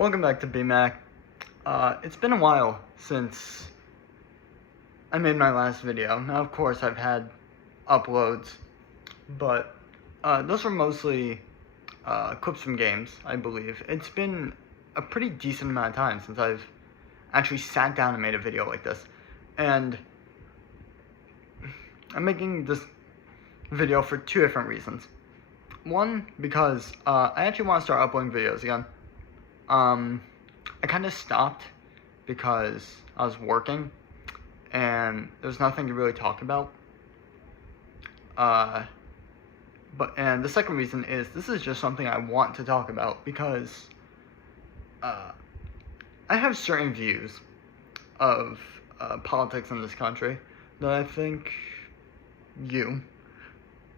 Welcome back to Bmack. It's been a while since I made my last video. Now, of course, I've had uploads, but those were mostly clips from games, I believe. It's been a pretty decent amount of time since I've actually sat down and made a video like this. And I'm making this video for two different reasons. One, because I actually want to start uploading videos again. I kind of stopped because I was working and there's nothing to really talk about. And the second reason is this is just something I want to talk about because I have certain views of politics in this country that I think you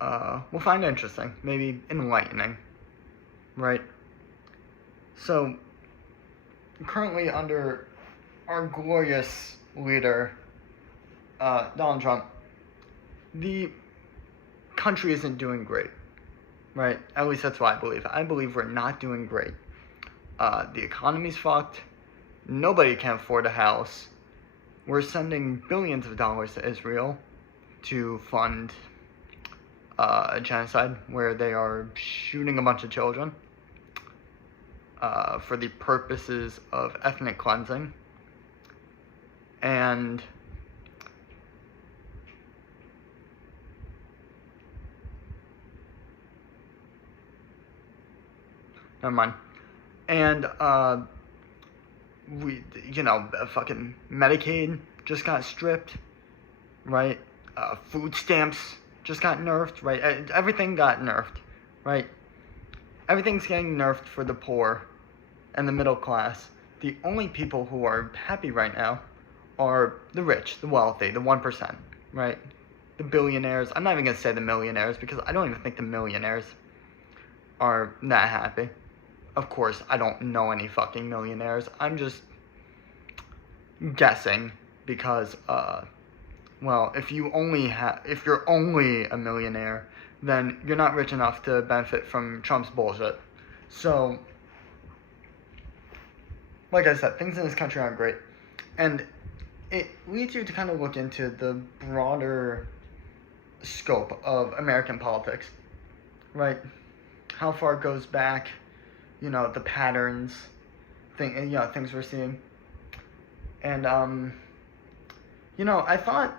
will find interesting, maybe enlightening, right? So, currently under our glorious leader, Donald Trump, the country isn't doing great, right? At least that's what I believe. I believe we're not doing great. The economy's fucked. Nobody can afford a house. We're sending billions of dollars to Israel to fund a genocide where they are shooting a bunch of children. For the purposes of ethnic cleansing. And never mind. And fucking Medicaid just got stripped, right? Food stamps just got nerfed, right? Everything got nerfed, right? Everything's getting nerfed for the poor and the middle class. The only people who are happy right now are the rich, the wealthy, the 1%, right? The billionaires. I'm not even going to say the millionaires because I don't even think the millionaires are that happy. Of course, I don't know any fucking millionaires. I'm just guessing because, well, if you're only a millionaire, then you're not rich enough to benefit from Trump's bullshit. So, like I said, things in this country aren't great. And it leads you to kind of look into the broader scope of American politics, right? How far it goes back, the patterns, things we're seeing. And, I thought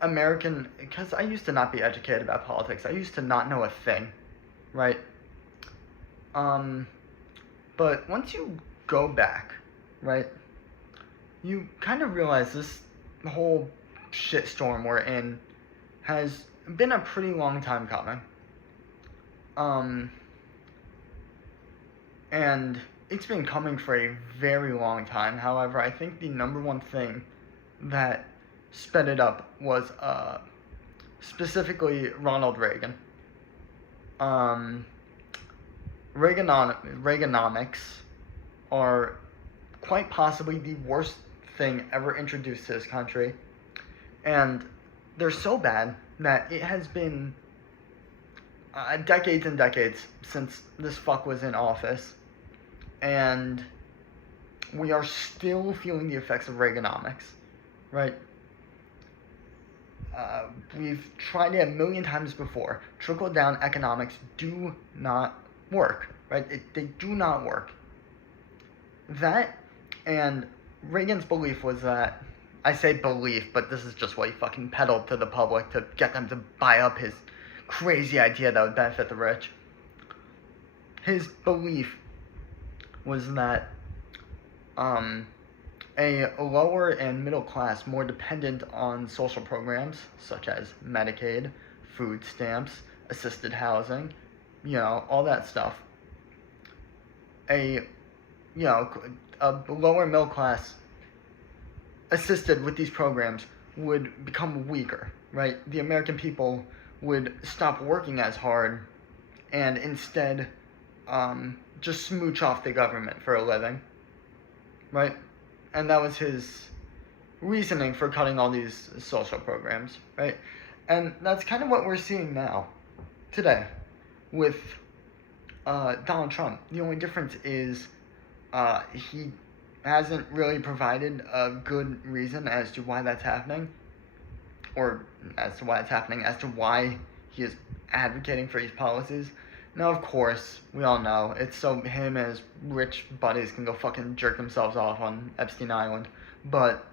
because I used to not be educated about politics. I used to not know a thing, right? But once you go back, right, you kind of realize this whole shitstorm we're in has been a pretty long time coming. And it's been coming for a very long time. However, I think the number one thing that sped it up was specifically Ronald Reagan. Reaganomics are quite possibly the worst thing ever introduced to this country, and they're so bad that it has been decades and decades since this fuck was in office, and we are still feeling the effects of Reaganomics, right? We've tried it a million times before. Trickle-down economics do not work, right? They do not work. That, and Reagan's belief was that, I say belief, but this is just what he fucking peddled to the public to get them to buy up his crazy idea that would benefit the rich. His belief was that a lower and middle class, more dependent on social programs such as Medicaid, food stamps, assisted housing, all that stuff. A lower middle class assisted with these programs would become weaker, right? The American people would stop working as hard and instead just smooch off the government for a living, right? And that was his reasoning for cutting all these social programs, right? And that's kind of what we're seeing now, today, with Donald Trump. The only difference is He hasn't really provided a good reason as to why that's happening, or as to why it's happening, as to why he is advocating for these policies. Now, of course, we all know it's so him and his rich buddies can go fucking jerk themselves off on Epstein Island, but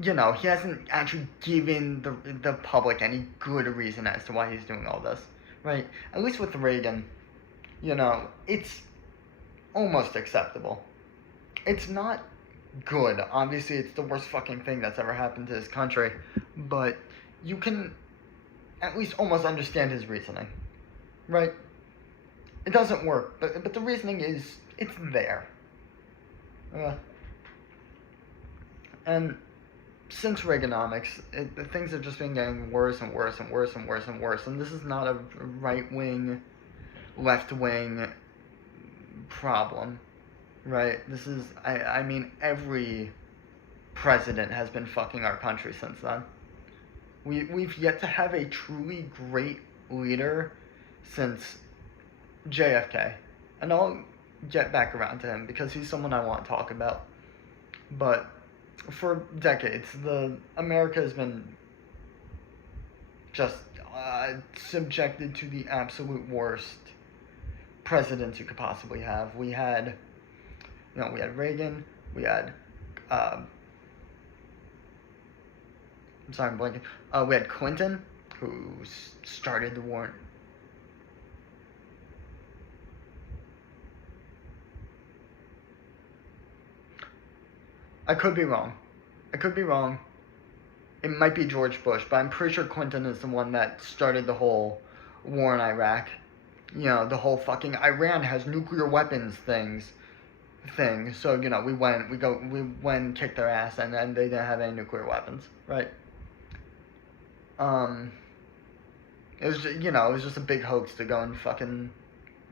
you know, he hasn't actually given the public any good reason as to why he's doing all this, right? At least with Reagan, you know, it's almost acceptable. It's not good. Obviously, it's the worst fucking thing that's ever happened to this country, but you can at least almost understand his reasoning, right? It doesn't work, but the reasoning is, it's there. And since Reaganomics, things have just been getting worse and worse and worse and worse and worse. And this is not a right-wing, left-wing problem, right? This is, I mean, every president has been fucking our country since then. We've yet to have a truly great leader since JFK. And I'll get back around to him because he's someone I want to talk about. But for decades, America has been just subjected to the absolute worst presidents you could possibly have. We had Reagan, we had, I'm sorry, I'm blanking. We had Clinton, who started the war. I could be wrong. It might be George Bush, but I'm pretty sure Clinton is the one that started the whole war in Iraq. You know, the whole fucking Iran has nuclear weapons thing. So, you know, we went and kicked their ass, and then they didn't have any nuclear weapons, right? It was just, you know, it was just a big hoax to go and fucking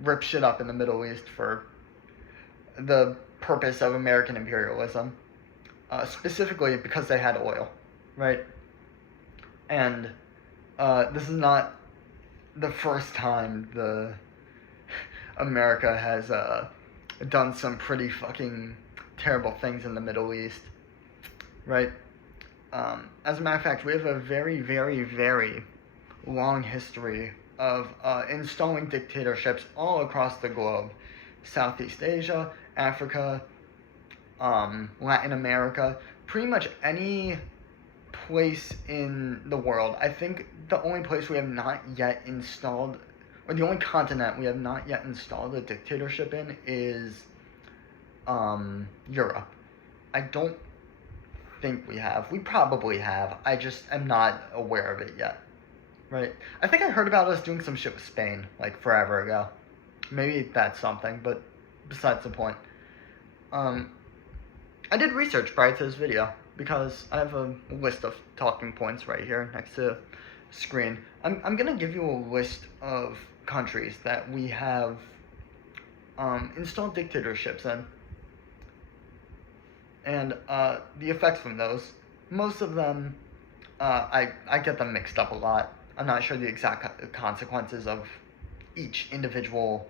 rip shit up in the Middle East for the purpose of American imperialism. Specifically because they had oil, right? And this is not the first time America has done some pretty fucking terrible things in the Middle East, right? As a matter of fact, we have a very, very, very long history of installing dictatorships all across the globe. Southeast Asia, Africa, Latin America, pretty much any place in the world. I think the only place we have not yet installed, or the only continent we have not yet installed a dictatorship in is Europe. I don't think we have. We probably have. I just am not aware of it yet. Right? I think I heard about us doing some shit with Spain, like, forever ago. Maybe that's something, but besides the point. I did research prior to this video, because I have a list of talking points right here next to the screen. I'm gonna give you a list of countries that we have installed dictatorships in. And the effects from those, most of them, I get them mixed up a lot. I'm not sure the exact consequences of each individual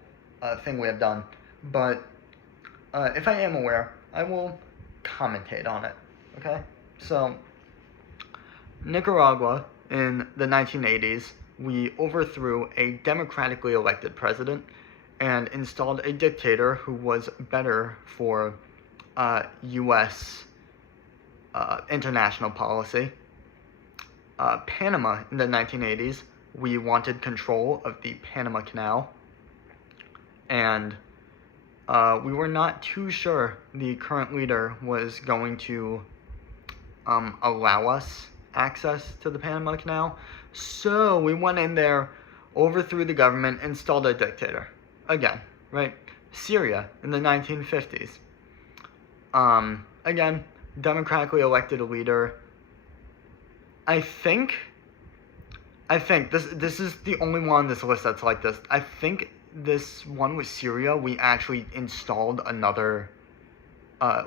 thing we have done, but if I am aware, I will commentate on it, okay? So, Nicaragua, in the 1980s, we overthrew a democratically elected president and installed a dictator who was better for U.S. International policy. Panama, in the 1980s, we wanted control of the Panama Canal, and we were not too sure the current leader was going to allow us access to the Panama Canal, so we went in there, overthrew the government, installed a dictator. Again, right? Syria, in the 1950s. Again, democratically elected leader. I think this is the only one on this list that's like this. I think this one with Syria, we actually installed another,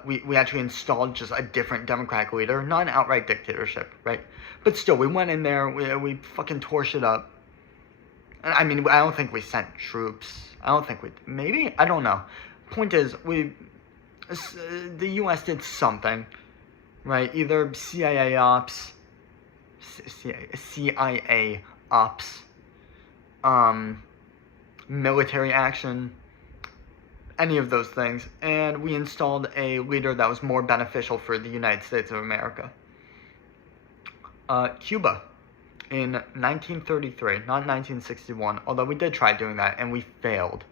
we actually installed just a different democratic leader, not an outright dictatorship, right? But still, we went in there, we fucking tore shit up, I mean, I don't think we sent troops. I don't think we, maybe? I don't know. Point is, the U.S. did something, right? Either CIA ops, CIA ops, military action, any of those things, and we installed a leader that was more beneficial for the United States of America. Cuba in 1933, not 1961, although we did try doing that and we failed.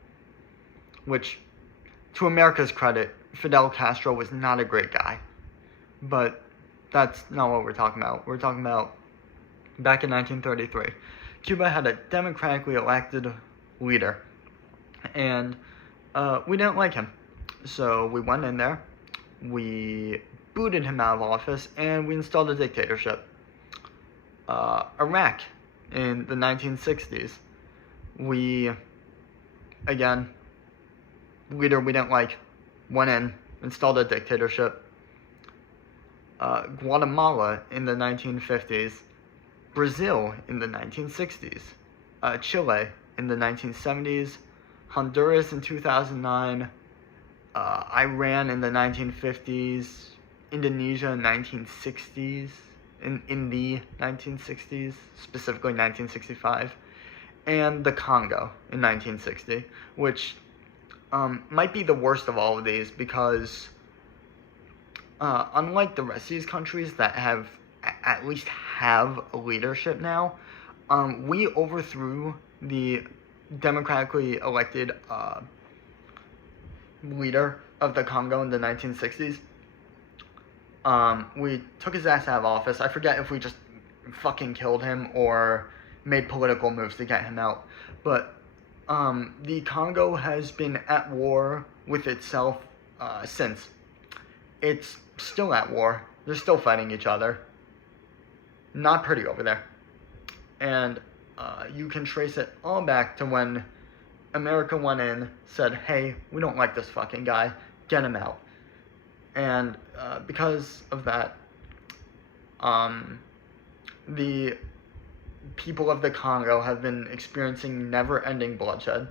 Which, to America's credit, Fidel Castro was not a great guy. But that's not what we're talking about. We're talking about back in 1933. Cuba had a democratically elected leader, and we didn't like him. So we went in there, we booted him out of office, and we installed a dictatorship. Iraq in the 1960s. We, again, leader we didn't like, went in, installed a dictatorship. Guatemala in the 1950s. Brazil in the 1960s. Chile in the 1970s. Honduras in 2009. Iran in the 1950s. Indonesia in 1960s. In the 1960s, specifically 1965, and the Congo in 1960, which might be the worst of all of these because unlike the rest of these countries that have at least have a leadership now, we overthrew the democratically elected leader of the Congo in the 1960s. We took his ass out of office. I forget if we just fucking killed him or made political moves to get him out. But the Congo has been at war with itself since. It's still at war. They're still fighting each other. Not pretty over there. And you can trace it all back to when America went in, said, hey, we don't like this fucking guy. Get him out. And because of that, the people of the Congo have been experiencing never-ending bloodshed.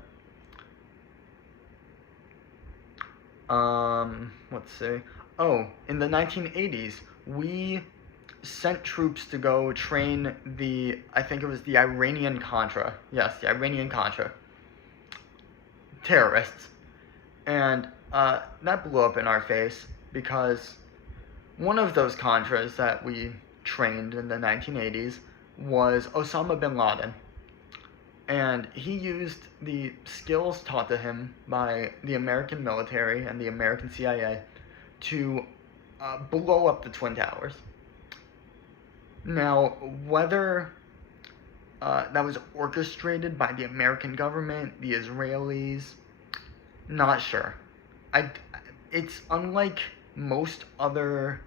Let's see. Oh, in the 1980s, we sent troops to go train I think it was the Iranian Contra. Yes, the Iranian Contra. Terrorists. And that blew up in our face. Because one of those Contras that we trained in the 1980s was Osama bin Laden. And he used the skills taught to him by the American military and the American CIA to blow up the Twin Towers. Now, whether that was orchestrated by the American government, the Israelis, not sure. It's unlike most other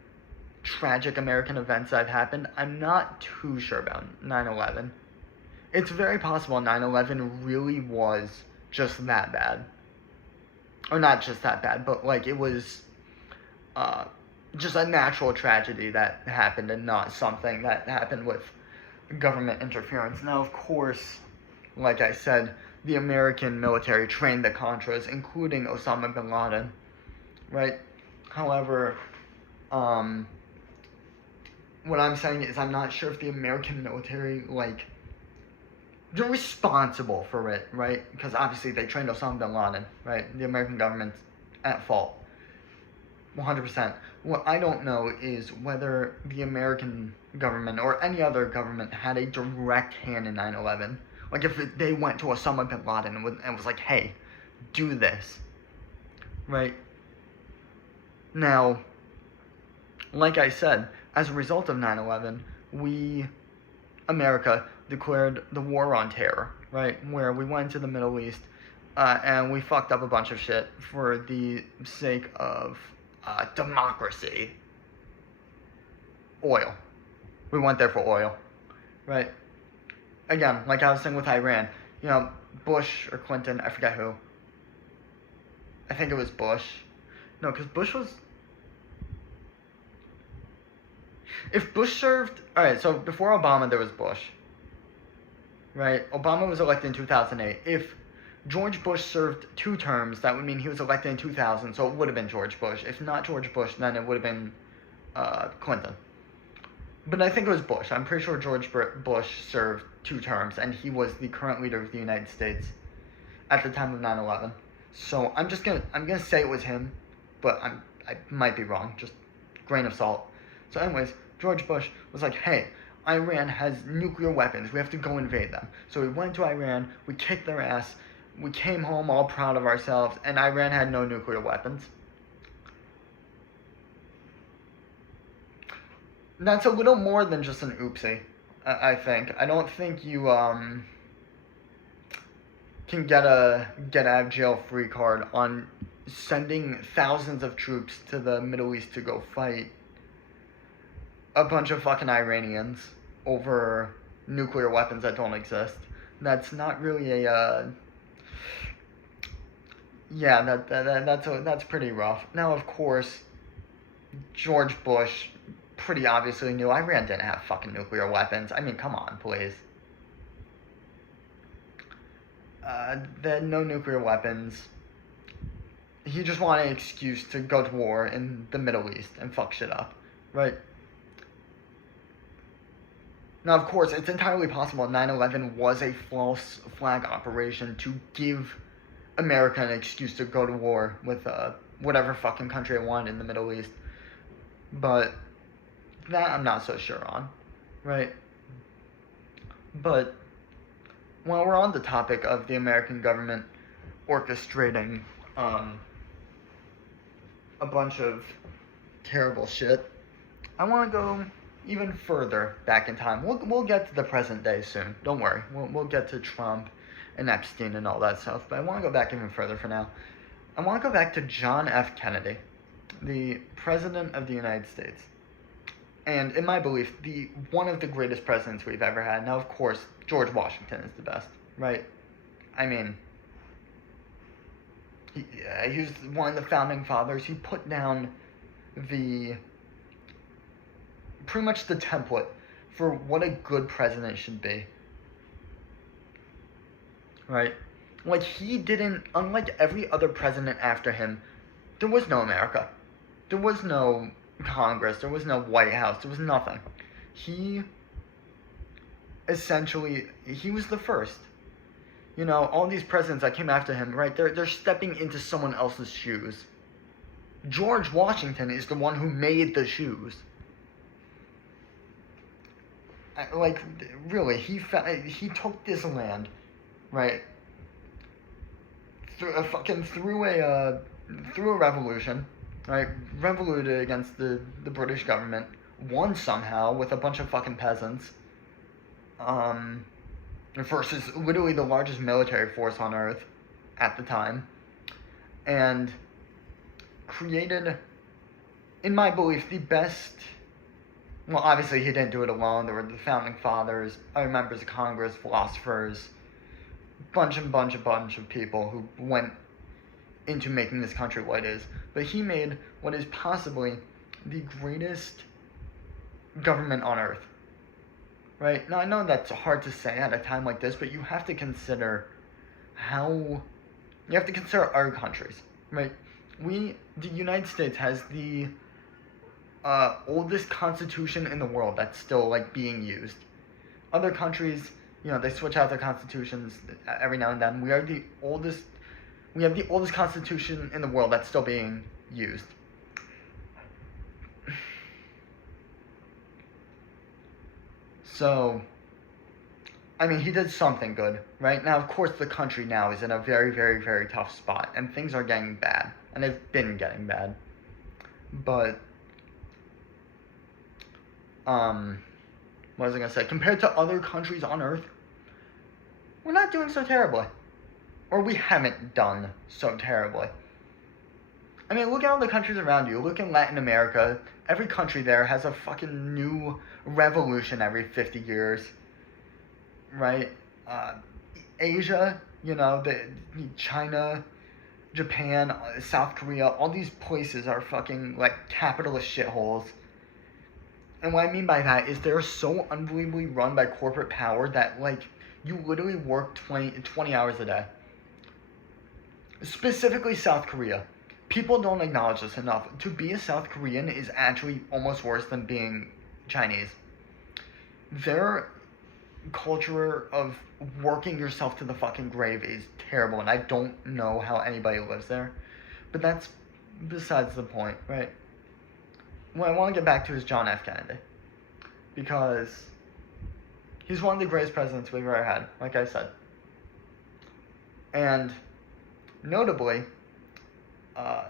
tragic American events that have happened. I'm not too sure about 9/11. It's very possible 9/11 really was just that bad. Or not just that bad, but like it was just a natural tragedy that happened and not something that happened with government interference. Now, of course, like I said, the American military trained the Contras, including Osama bin Laden, right? However, what I'm saying is I'm not sure if the American military, like, they're responsible for it, right? Because obviously they trained Osama bin Laden, right? The American government's at fault. 100%. What I don't know is whether the American government or any other government had a direct hand in 9/11. Like if they went to Osama bin Laden and was like, hey, do this, right? Now, like I said, as a result of 9/11, America, declared the war on terror, right? Where we went to the Middle East and we fucked up a bunch of shit for the sake of democracy. Oil. We went there for oil, right? Again, like I was saying with Iran, you know, Bush or Clinton, I forget who. I think it was Bush. No, because Bush was... If Bush served... Alright, so before Obama, there was Bush. right? Obama was elected in 2008. If George Bush served 2 terms, that would mean he was elected in 2000, so it would have been George Bush. If not George Bush, then it would have been Clinton. But I think it was Bush. I'm pretty sure George Bush served 2 terms, and he was the current leader of the United States at the time of 9/11. So I'm gonna say it was him, but I might be wrong. Just grain of salt. So anyways, George Bush was like, hey, Iran has nuclear weapons. We have to go invade them. So we went to Iran. We kicked their ass. We came home all proud of ourselves, and Iran had no nuclear weapons. That's a little more than just an oopsie, I think. I don't think you can get out of jail free card on sending thousands of troops to the Middle East to go fight a bunch of fucking Iranians over nuclear weapons that don't exist. That's not really a yeah, that's pretty rough. Now, of course, George Bush pretty obviously knew Iran didn't have fucking nuclear weapons. I mean, come on, please. They had no nuclear weapons. He just wanted an excuse to go to war in the Middle East and fuck shit up, right? Now, of course, it's entirely possible 9/11 was a false flag operation to give America an excuse to go to war with whatever fucking country it wanted in the Middle East. But that I'm not so sure on, right? But while we're on the topic of the American government orchestrating a bunch of terrible shit, I want to go even further back in time. We'll get to the present day soon. Don't worry. We'll get to Trump and Epstein and all that stuff. But I want to go back even further for now. I want to go back to John F. Kennedy, the President of the United States. And in my belief, one of the greatest presidents we've ever had. Now, of course, George Washington is the best, right? I mean, he was one of the founding fathers. He put down pretty much the template for what a good president should be, right? Like, he didn't, unlike every other president after him, there was no America. There was no Congress. There was no White House. There was nothing. He was the first. You know, all these presidents that came after him, right, they're stepping into someone else's shoes. George Washington is the one who made the shoes. Like, really, he took this land, right, through a revolution, right, revoluted against the British government, won somehow with a bunch of fucking peasants, versus literally the largest military force on earth at the time, and created, in my belief, the best. Well, obviously he didn't do it alone. There were the founding fathers, other members of Congress, philosophers, bunch of people who went into making this country what it is. But he made what is possibly the greatest government on earth. Right? Now, I know that's hard to say at a time like this, but you have to consider other countries, right? The United States has the oldest constitution in the world that's still, like, being used. Other countries, you know, they switch out their constitutions every now and then. We have the oldest constitution in the world that's still being used. So, I mean, he did something good, right? Now, of course, the country now is in a very, very, very tough spot, and things are getting bad, and they've been getting bad. But, what was I going to say? Compared to other countries on Earth, we're not doing so terribly. Or we haven't done so terribly. I mean, look at all the countries around you. Look in Latin America. Every country there has a fucking new revolution every 50 years. Right? Asia, you know, China, Japan, South Korea, all these places are fucking, like, capitalist shitholes. And what I mean by that is they're so unbelievably run by corporate power that, like, You literally work 20 hours a day. Specifically South Korea. People don't acknowledge this enough. To be a South Korean is actually almost worse than being Chinese. Their culture of working yourself to the fucking grave is terrible, and I don't know how anybody lives there. But that's besides the point, right? What I want to get back to is John F. Kennedy. Because he's one of the greatest presidents we've ever had, like I said. And notably,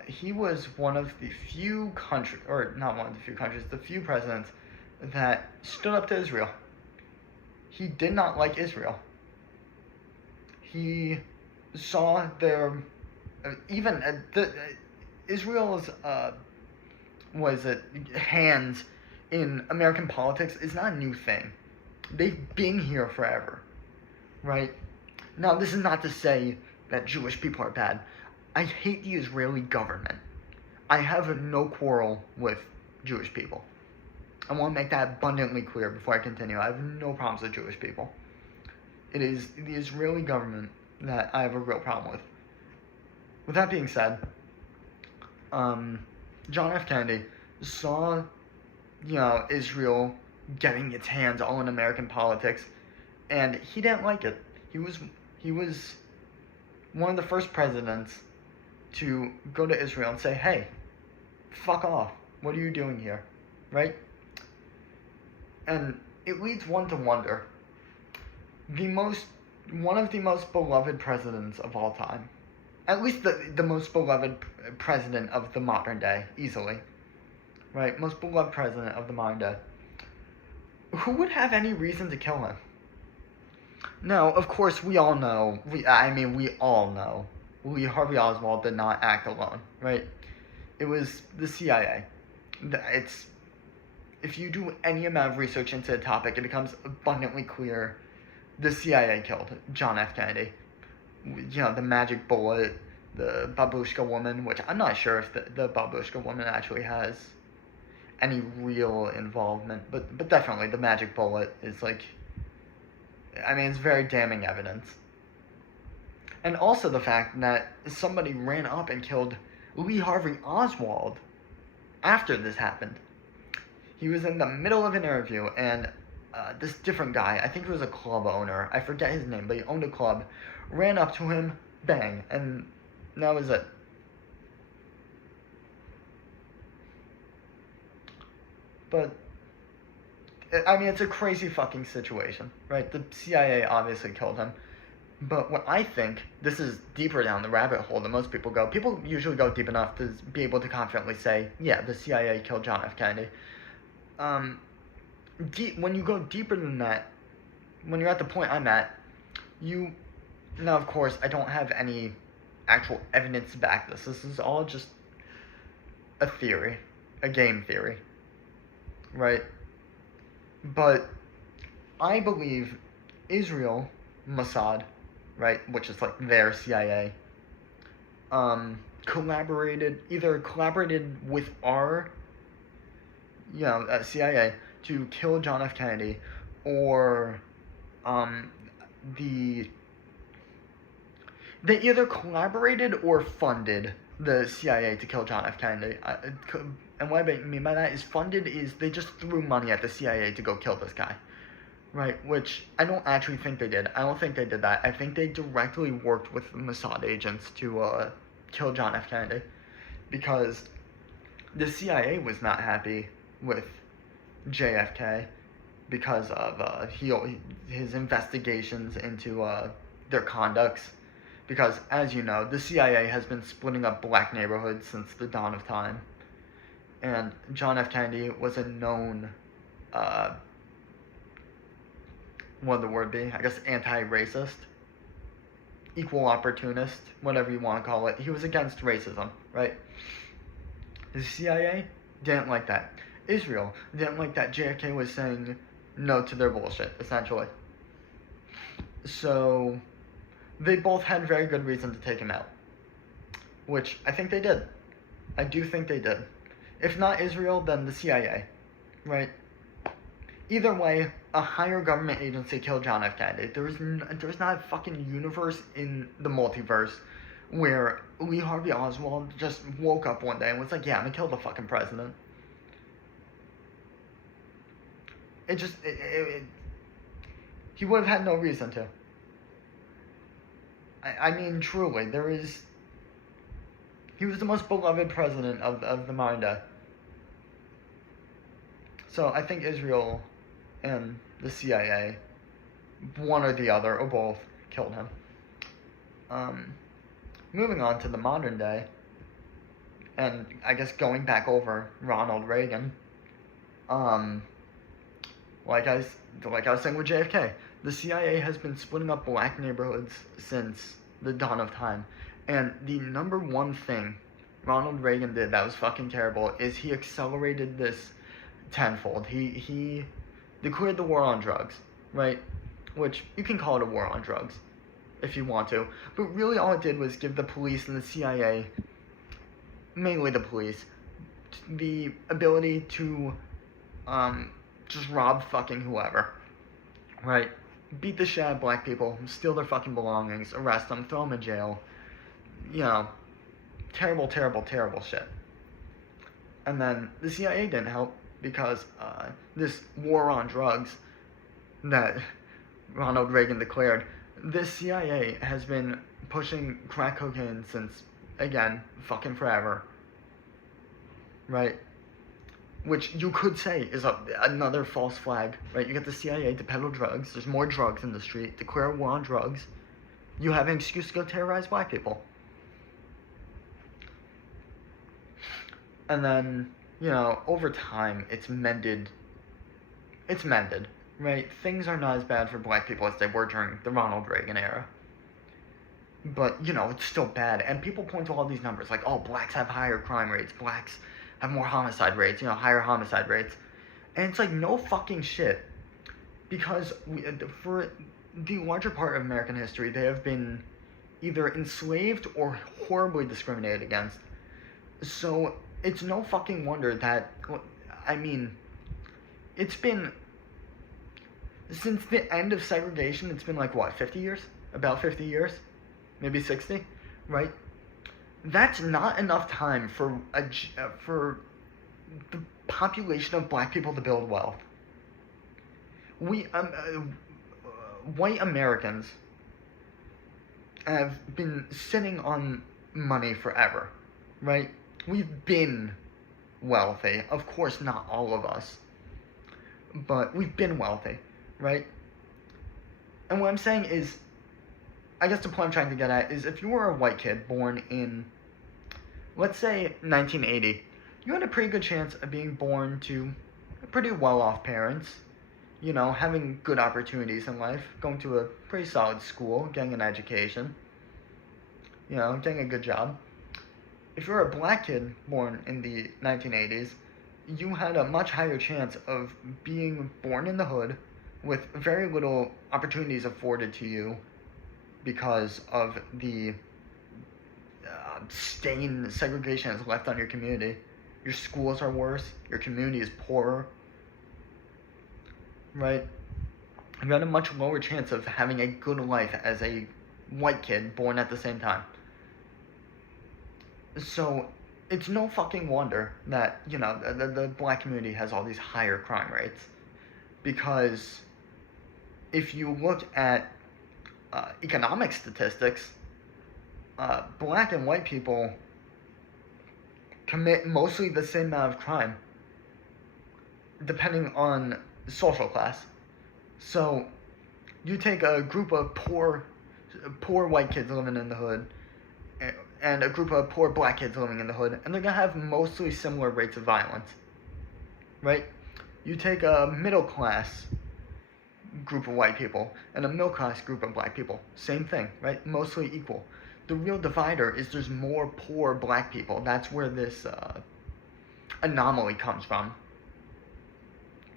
he was one of the few countries, or not one of the few countries, the few presidents that stood up to Israel. He did not like Israel. He saw their, Israel's, hands in American politics is not a new thing. They've been here forever, right? Now, this is not to say that Jewish people are bad. I hate the Israeli government. I have no quarrel with Jewish people. I want to make that abundantly clear before I continue. I have no problems with Jewish people. It is the Israeli government that I have a real problem with. With that being said, John F. Kennedy saw, Israel getting its hands all in American politics, and he didn't like it. He was one of the first presidents to go to Israel and say, hey, fuck off. What are you doing here? Right? And it leads one to wonder, one of the most beloved presidents of all time, at least the most beloved president of the modern day, easily, right? Most beloved president of the modern day. Who would have any reason to kill him? Now, of course, we all know, Lee Harvey Oswald did not act alone, right? It was the CIA. If you do any amount of research into the topic, it becomes abundantly clear the CIA killed John F. Kennedy. The magic bullet, the babushka woman, which I'm not sure if the babushka woman actually has any real involvement, but definitely the magic bullet is it's very damning evidence. And also the fact that somebody ran up and killed Lee Harvey Oswald after this happened. He was in the middle of an interview, and this different guy, I think he was a club owner, I forget his name, but he owned a club, ran up to him, bang, and that was it. But, it's a crazy fucking situation, right? The CIA obviously killed him. But what I think, this is deeper down the rabbit hole than most people go. People usually go deep enough to be able to confidently say, yeah, the CIA killed John F. Kennedy. When you go deeper than that, when you're at the point I'm at, now of course, I don't have any actual evidence to back this. This is all just a theory, a game theory, right? But I believe Israel, Mossad, right, which is their CIA, collaborated with our CIA to kill John F. Kennedy, or they either collaborated or funded the CIA to kill John F. Kennedy. And what I mean by that is funded is they just threw money at the CIA to go kill this guy. Right, which I don't actually think they did. I don't think they did that. I think they directly worked with the Mossad agents to kill John F. Kennedy. Because the CIA was not happy with JFK because of his investigations into their conducts. Because, as you know, the CIA has been splitting up black neighborhoods since the dawn of time. And John F. Kennedy was a known, what would the word be? I guess anti-racist, equal opportunist, whatever you want to call it. He was against racism, right? The CIA didn't like that. Israel didn't like that JFK was saying no to their bullshit, essentially. So they both had very good reason to take him out, which I think they did. I do think they did. If not Israel, then the CIA, right? Either way, a higher government agency killed John F. Kennedy. There's not a fucking universe in the multiverse where Lee Harvey Oswald just woke up one day and was like, yeah, I'm gonna kill the fucking president. He would have had no reason to. I mean, truly, he was the most beloved president of the modern day. So I think Israel and the CIA, one or the other, or both, killed him. Moving on to the modern day, and I guess going back over Ronald Reagan, like I was saying with JFK, the CIA has been splitting up black neighborhoods since the dawn of time. And the number one thing Ronald Reagan did that was fucking terrible is he accelerated this tenfold. He declared the war on drugs, right? Which, you can call it a war on drugs if you want to. But really all it did was give the police and the CIA, mainly the police, the ability to just rob fucking whoever, right? Beat the shit out of black people, steal their fucking belongings, arrest them, throw them in jail. You know, terrible, terrible, terrible shit. And then the CIA didn't help because this war on drugs that Ronald Reagan declared, this CIA has been pushing crack cocaine since, again, fucking forever, right? Which you could say is another false flag, right? You get the CIA to peddle drugs, there's more drugs in the street, declare a war on drugs, you have an excuse to go terrorize black people. And then, you know, over time, it's mended, right? Things are not as bad for black people as they were during the Ronald Reagan era. But, you know, it's still bad. And people point to all these numbers, like, oh, blacks have higher crime rates, blacks have more homicide rates, you know, higher homicide rates. And it's like, no fucking shit. Because for the larger part of American history, they have been either enslaved or horribly discriminated against. So it's no fucking wonder that, I mean, it's been, since the end of segregation, it's been like, what, 50 years? About 50 years? Maybe 60, right? That's not enough time for the population of black people to build wealth. White Americans have been sitting on money forever, right? We've been wealthy. Of course, not all of us, but we've been wealthy, right? And what I'm saying is, I guess the point I'm trying to get at is, if you were a white kid born in, let's say, 1980, you had a pretty good chance of being born to pretty well-off parents, you know, having good opportunities in life, going to a pretty solid school, getting an education, you know, getting a good job. If you're a black kid born in the 1980s, you had a much higher chance of being born in the hood with very little opportunities afforded to you because of the stain segregation has left on your community. Your schools are worse, your community is poorer, right? You had a much lower chance of having a good life as a white kid born at the same time. So it's no fucking wonder that, you know, the black community has all these higher crime rates. Because if you look at economic statistics, black and white people commit mostly the same amount of crime, depending on social class. So you take a group of poor white kids living in the hood, and a group of poor black kids living in the hood, and they're gonna have mostly similar rates of violence, right? You take a middle class group of white people and a middle class group of black people, same thing, right? Mostly equal. The real divider is there's more poor black people. That's where this anomaly comes from,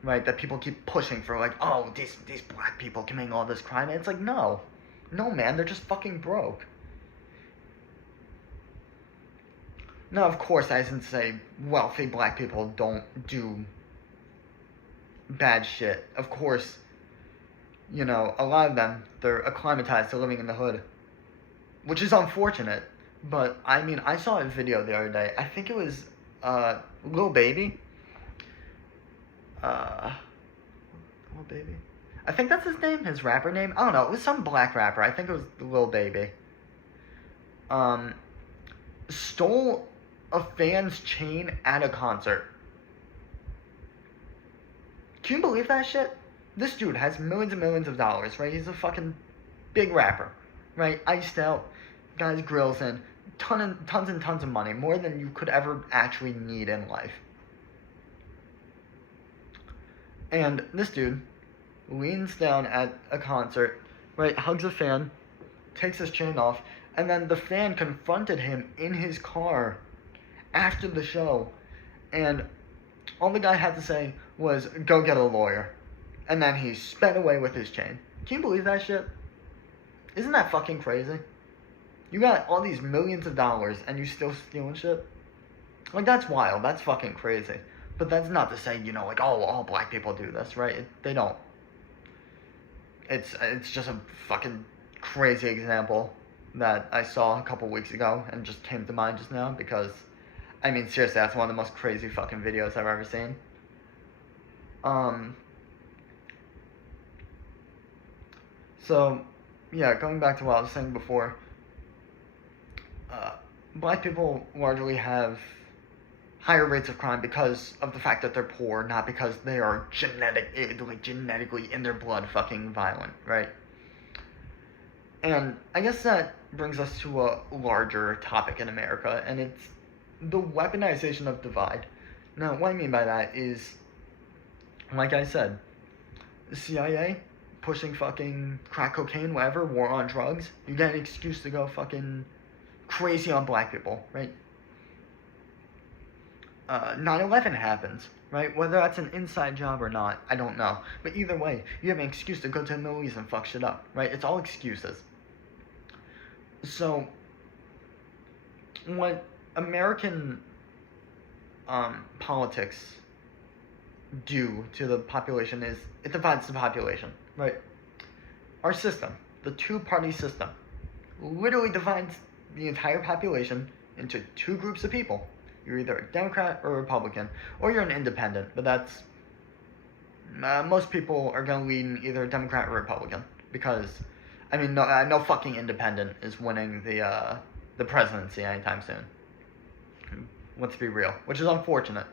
right? That people keep pushing for, like, oh, these black people committing all this crime. And it's like, no, man, they're just fucking broke. Now, of course, I didn't say wealthy black people don't do bad shit. Of course, you know, a lot of them, they're acclimatized to living in the hood, which is unfortunate. But I mean, I saw a video the other day. I think it was Lil Baby. Lil Baby. I think that's his name, his rapper name. I don't know. It was some black rapper. I think it was Lil Baby. Stole a fan's chain at a concert. Can you believe that shit? This dude has millions and millions of dollars, right? He's a fucking big rapper, right? Iced out, got his grills in, tons and tons of money, more than you could ever actually need in life. And this dude leans down at a concert, right? Hugs a fan, takes his chain off, and then the fan confronted him in his car after the show, and all the guy had to say was, "Go get a lawyer." And then he sped away with his chain. Can you believe that shit? Isn't that fucking crazy? You got all these millions of dollars and you still stealing shit? Like, that's wild. That's fucking crazy. But that's not to say, you know, like, oh, all black people do this, right? They don't. It's just a fucking crazy example that I saw a couple weeks ago and just came to mind just now because, I mean, seriously, that's one of the most crazy fucking videos I've ever seen. So, yeah, going back to what I was saying before, black people largely have higher rates of crime because of the fact that they're poor, not because they are genetically in their blood fucking violent, right? And I guess that brings us to a larger topic in America, and it's the weaponization of divide. Now, what I mean by that is, like I said, the CIA pushing fucking crack cocaine, whatever, war on drugs, you get an excuse to go fucking crazy on black people, right? 9/11 happens, right? Whether that's an inside job or not, I don't know. But either way, you have an excuse to go to the Middle East and fuck shit up, right? It's all excuses. So, what American politics do to the population is it divides the population, right? Our system, the two-party system, literally divides the entire population into two groups of people. You're either a Democrat or a Republican, or you're an independent, but that's most people are going to lean either Democrat or Republican because, I mean, no fucking independent is winning the presidency anytime soon. Let's be real, which is unfortunate,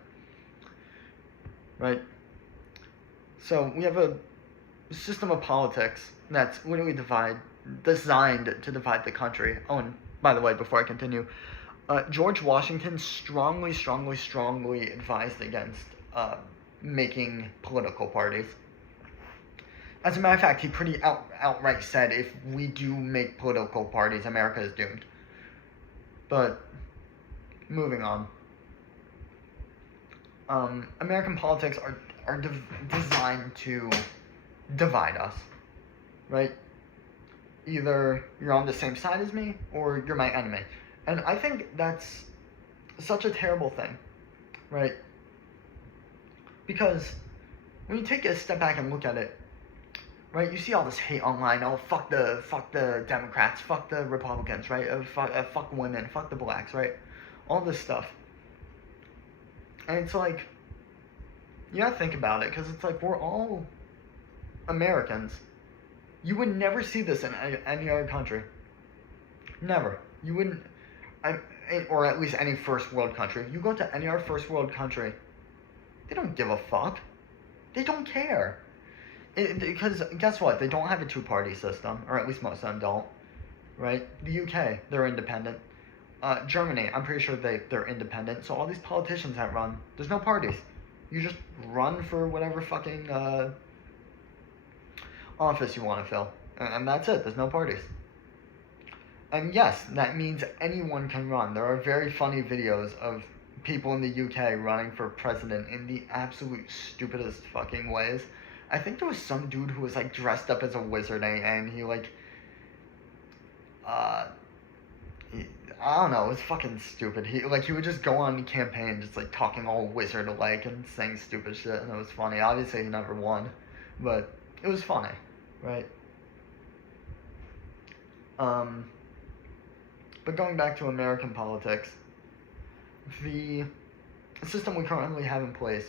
right? So we have a system of politics that's literally designed to divide the country. Oh, and by the way, before I continue, George Washington strongly advised against making political parties. As a matter of fact, he pretty outright said, if we do make political parties, America is doomed. But, moving on. American politics are designed to divide us, right? Either you're on the same side as me, or you're my enemy. And I think that's such a terrible thing, right? Because when you take a step back and look at it, right, you see all this hate online. Oh, fuck the Democrats, fuck the Republicans, right? Fuck women, fuck the blacks, right? All this stuff. And it's like, you gotta think about it, because it's like, we're all Americans. You would never see this in any other country. Never. You wouldn't, or at least any first world country. You go to any other first world country, they don't give a fuck. They don't care. Because guess what? They don't have a two-party system, or at least most of them don't, right? The UK, they're independent. Germany, I'm pretty sure they're independent. So all these politicians that run, there's no parties. You just run for whatever fucking office you want to fill, and that's it. There's no parties. And yes, that means anyone can run. There are very funny videos of people in the UK running for president in the absolute stupidest fucking ways. I think there was some dude who was like dressed up as a wizard and he like I don't know, it was fucking stupid. He would just go on the campaign just like talking all wizard-like and saying stupid shit, and it was funny. Obviously, he never won, but it was funny, right? But going back to American politics, the system we currently have in place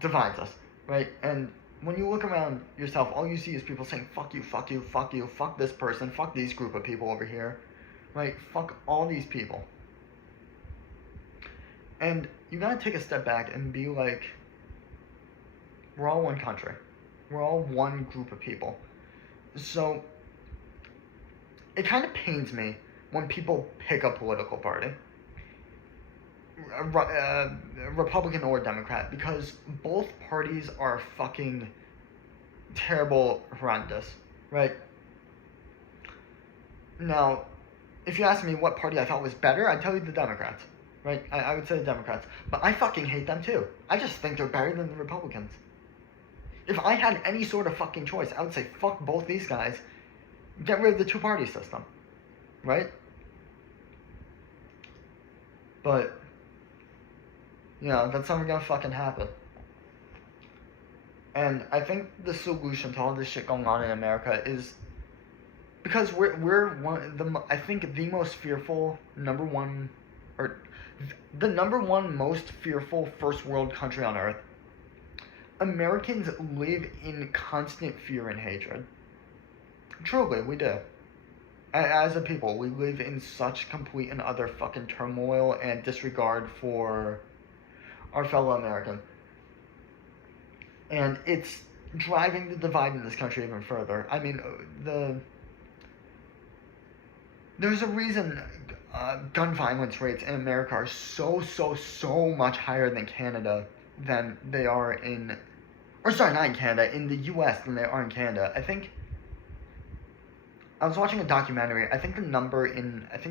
divides us, right? And when you look around yourself, all you see is people saying, fuck you, fuck you, fuck you, fuck this person, fuck these group of people over here, right? Fuck all these people. And you gotta take a step back and be like, we're all one country. We're all one group of people. So, it kind of pains me when people pick a political party, Republican or Democrat, because both parties are fucking terrible, horrendous, right? Now, if you ask me what party I thought was better, I'd tell you the Democrats, right? I would say the Democrats. But I fucking hate them too. I just think they're better than the Republicans. If I had any sort of fucking choice, I would say fuck both these guys, get rid of the two-party system, right? But, you know, that's never gonna fucking happen. And I think the solution to all this shit going on in America is because we're I think the most fearful number one most fearful first world country on earth. Americans live in constant fear and hatred. Truly, we do. As a people, we live in such complete and utter fucking turmoil and disregard for our fellow American. And it's driving the divide in this country even further. I mean, there's a reason gun violence rates in America are so much higher than Canada than they are in, or sorry, not in Canada, in the US than they are in Canada. I was watching a documentary. I think this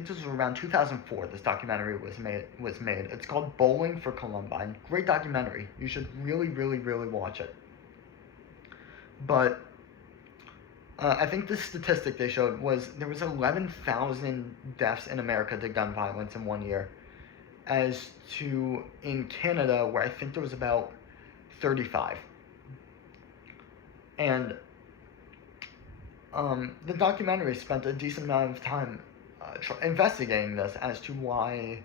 was around 2004. This documentary was made. It's called Bowling for Columbine. Great documentary. You should really watch it. But I think the statistic they showed was there was 11,000 deaths in America to gun violence in 1 year, as to in Canada, where I think there was about 35. And the documentary spent a decent amount of time investigating this as to why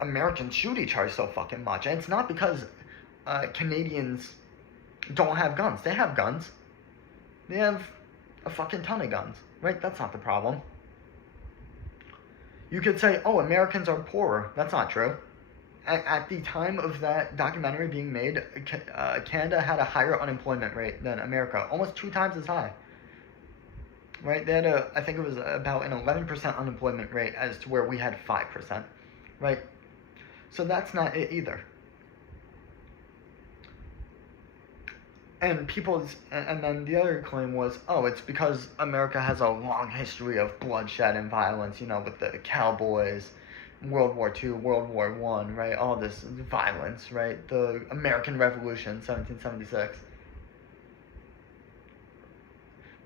Americans shoot each other so fucking much. And it's not because Canadians don't have guns. They have guns. They have a fucking ton of guns, right? That's not the problem. You could say, oh, Americans are poorer. That's not true. At the time of that documentary being made, Canada had a higher unemployment rate than America, almost 2 times as high. Right? They had I think it was about an 11% unemployment rate, as to where we had 5%. Right? So that's not it either. And then the other claim was, oh, it's because America has a long history of bloodshed and violence, you know, with the cowboys, World War II, World War I, right? All this violence, right? The American Revolution, 1776.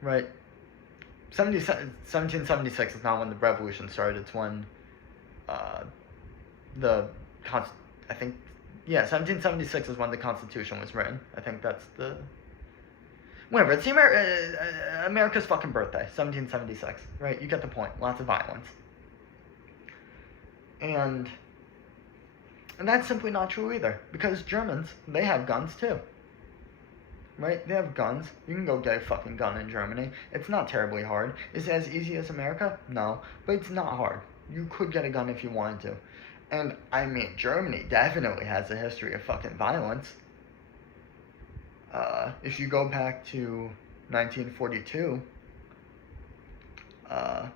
Right? 1776 is not when the revolution started. It's when I think, yeah, 1776 is when the Constitution was written. I think that's the... Whatever, it's America's fucking birthday, 1776, right? You get the point. Lots of violence. And that's simply not true either, because Germans, they have guns too. Right? They have guns. You can go get a fucking gun in Germany. It's not terribly hard. Is it as easy as America? No. But it's not hard. You could get a gun if you wanted to. And, I mean, Germany definitely has a history of fucking violence. If you go back to 1942,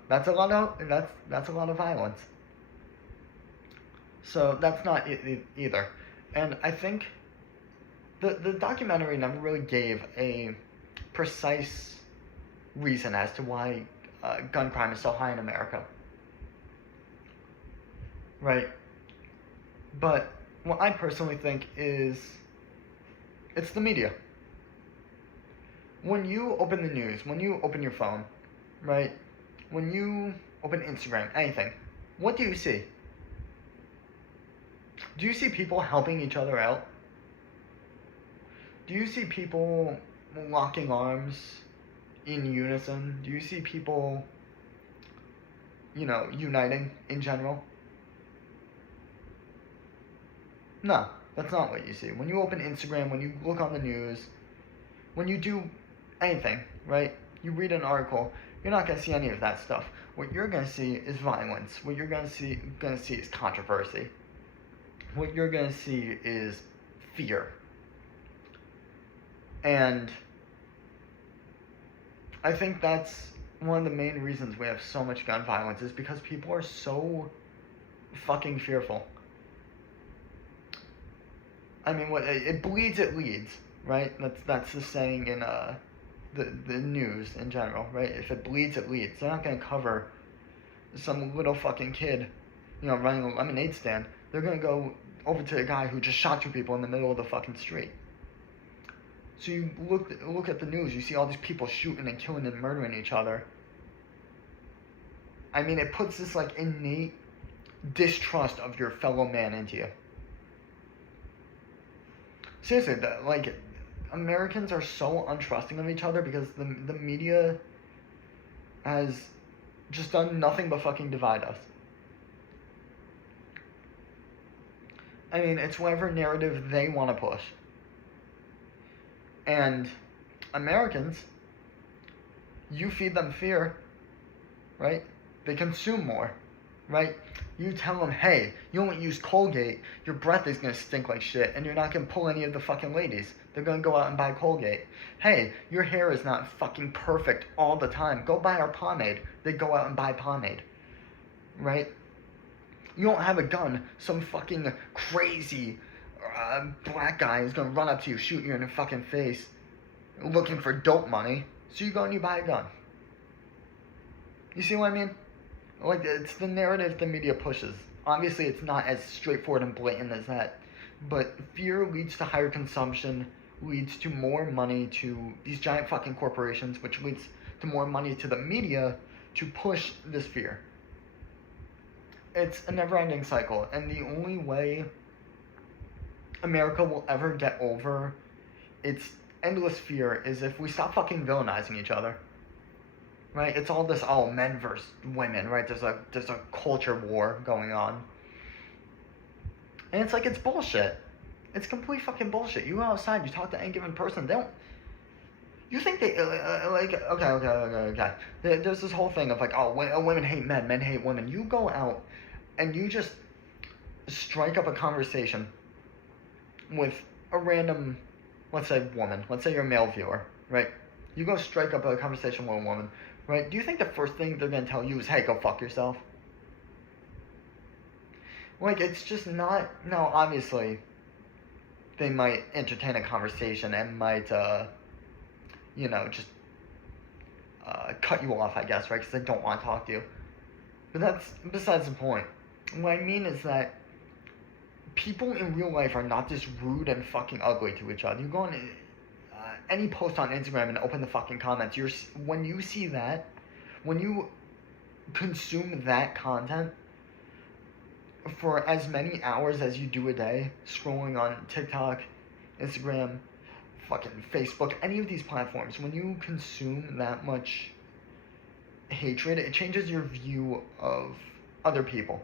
that's a lot of violence. So that's not either. And I think the documentary never really gave a precise reason as to why gun crime is so high in America. Right? But what I personally think is it's the media. When you open the news, when you open your phone, right? When you open Instagram, anything. What do you see? Do you see people helping each other out? Do you see people locking arms in unison? Do you see people, uniting in general? No, that's not what you see. When you open Instagram, when you look on the news, when you do anything, right? You read an article, you're not going to see any of that stuff. What you're going to see is violence. What you're going to see is controversy. What you're going to see is fear. And I think that's one of the main reasons we have so much gun violence, is because people are so fucking fearful. I mean, what it bleeds, it leads, right? That's the saying in the news in general, right? If it bleeds, it leads. They're not gonna cover some little fucking kid, running a lemonade stand. They're gonna go over to a guy who just shot 2 people in the middle of the fucking street. So you look at the news, you see all these people shooting and killing and murdering each other. I mean, it puts this like innate distrust of your fellow man into you. Seriously, Americans are so untrusting of each other because the media has just done nothing but fucking divide us. I mean, it's whatever narrative they want to push. And Americans, you feed them fear, right? They consume more, right? You tell them, hey, you don't use Colgate, your breath is going to stink like shit, and you're not going to pull any of the fucking ladies. They're going to go out and buy Colgate. Hey, your hair is not fucking perfect all the time. Go buy our pomade. They go out and buy pomade, right? You don't have a gun. Some fucking crazy black guy is going to run up to you, shoot you in the fucking face, looking for dope money. So you go and you buy a gun. You see what I mean? Like, it's the narrative the media pushes. Obviously, it's not as straightforward and blatant as that. But fear leads to higher consumption, leads to more money to these giant fucking corporations, which leads to more money to the media to push this fear. It's a never-ending cycle, and the only way America will ever get over its endless fear is if we stop fucking villainizing each other. Right? It's all this, men versus women, right? There's a culture war going on. And it's like, it's bullshit. It's complete fucking bullshit. You go outside, you talk to any given person, you think they, okay. There's this whole thing of like, women hate men, men hate women. You go out and you just strike up a conversation with a random, let's say, woman. Let's say you're a male viewer, right? You go strike up a conversation with a woman, right? Do you think the first thing they're going to tell you is, hey, go fuck yourself? Like, it's just not... Now, obviously, they might entertain a conversation and might, just cut you off, I guess, right? Because they don't want to talk to you. But that's besides the point. What I mean is that people in real life are not this rude and fucking ugly to each other. You go on any post on Instagram and open the fucking comments. When you see that, when you consume that content for as many hours as you do a day, scrolling on TikTok, Instagram, fucking Facebook, any of these platforms, when you consume that much hatred, it changes your view of other people.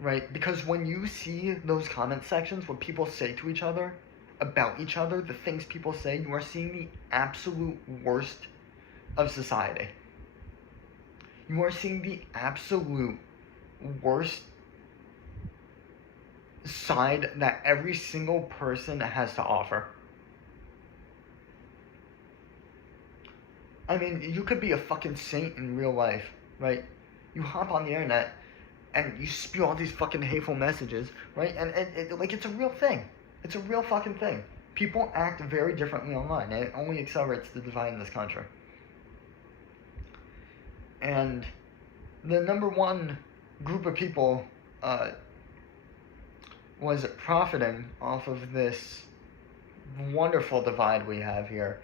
Right? Because when you see those comment sections, what people say to each other, about each other, the things people say, you are seeing the absolute worst of society. You are seeing the absolute worst side that every single person has to offer. I mean, you could be a fucking saint in real life, right? You hop on the internet and you spew all these fucking hateful messages, right? And it's a real thing. It's a real fucking thing. People act very differently online, and it only accelerates the divide in this country. And the number one group of people was profiting off of this wonderful divide we have here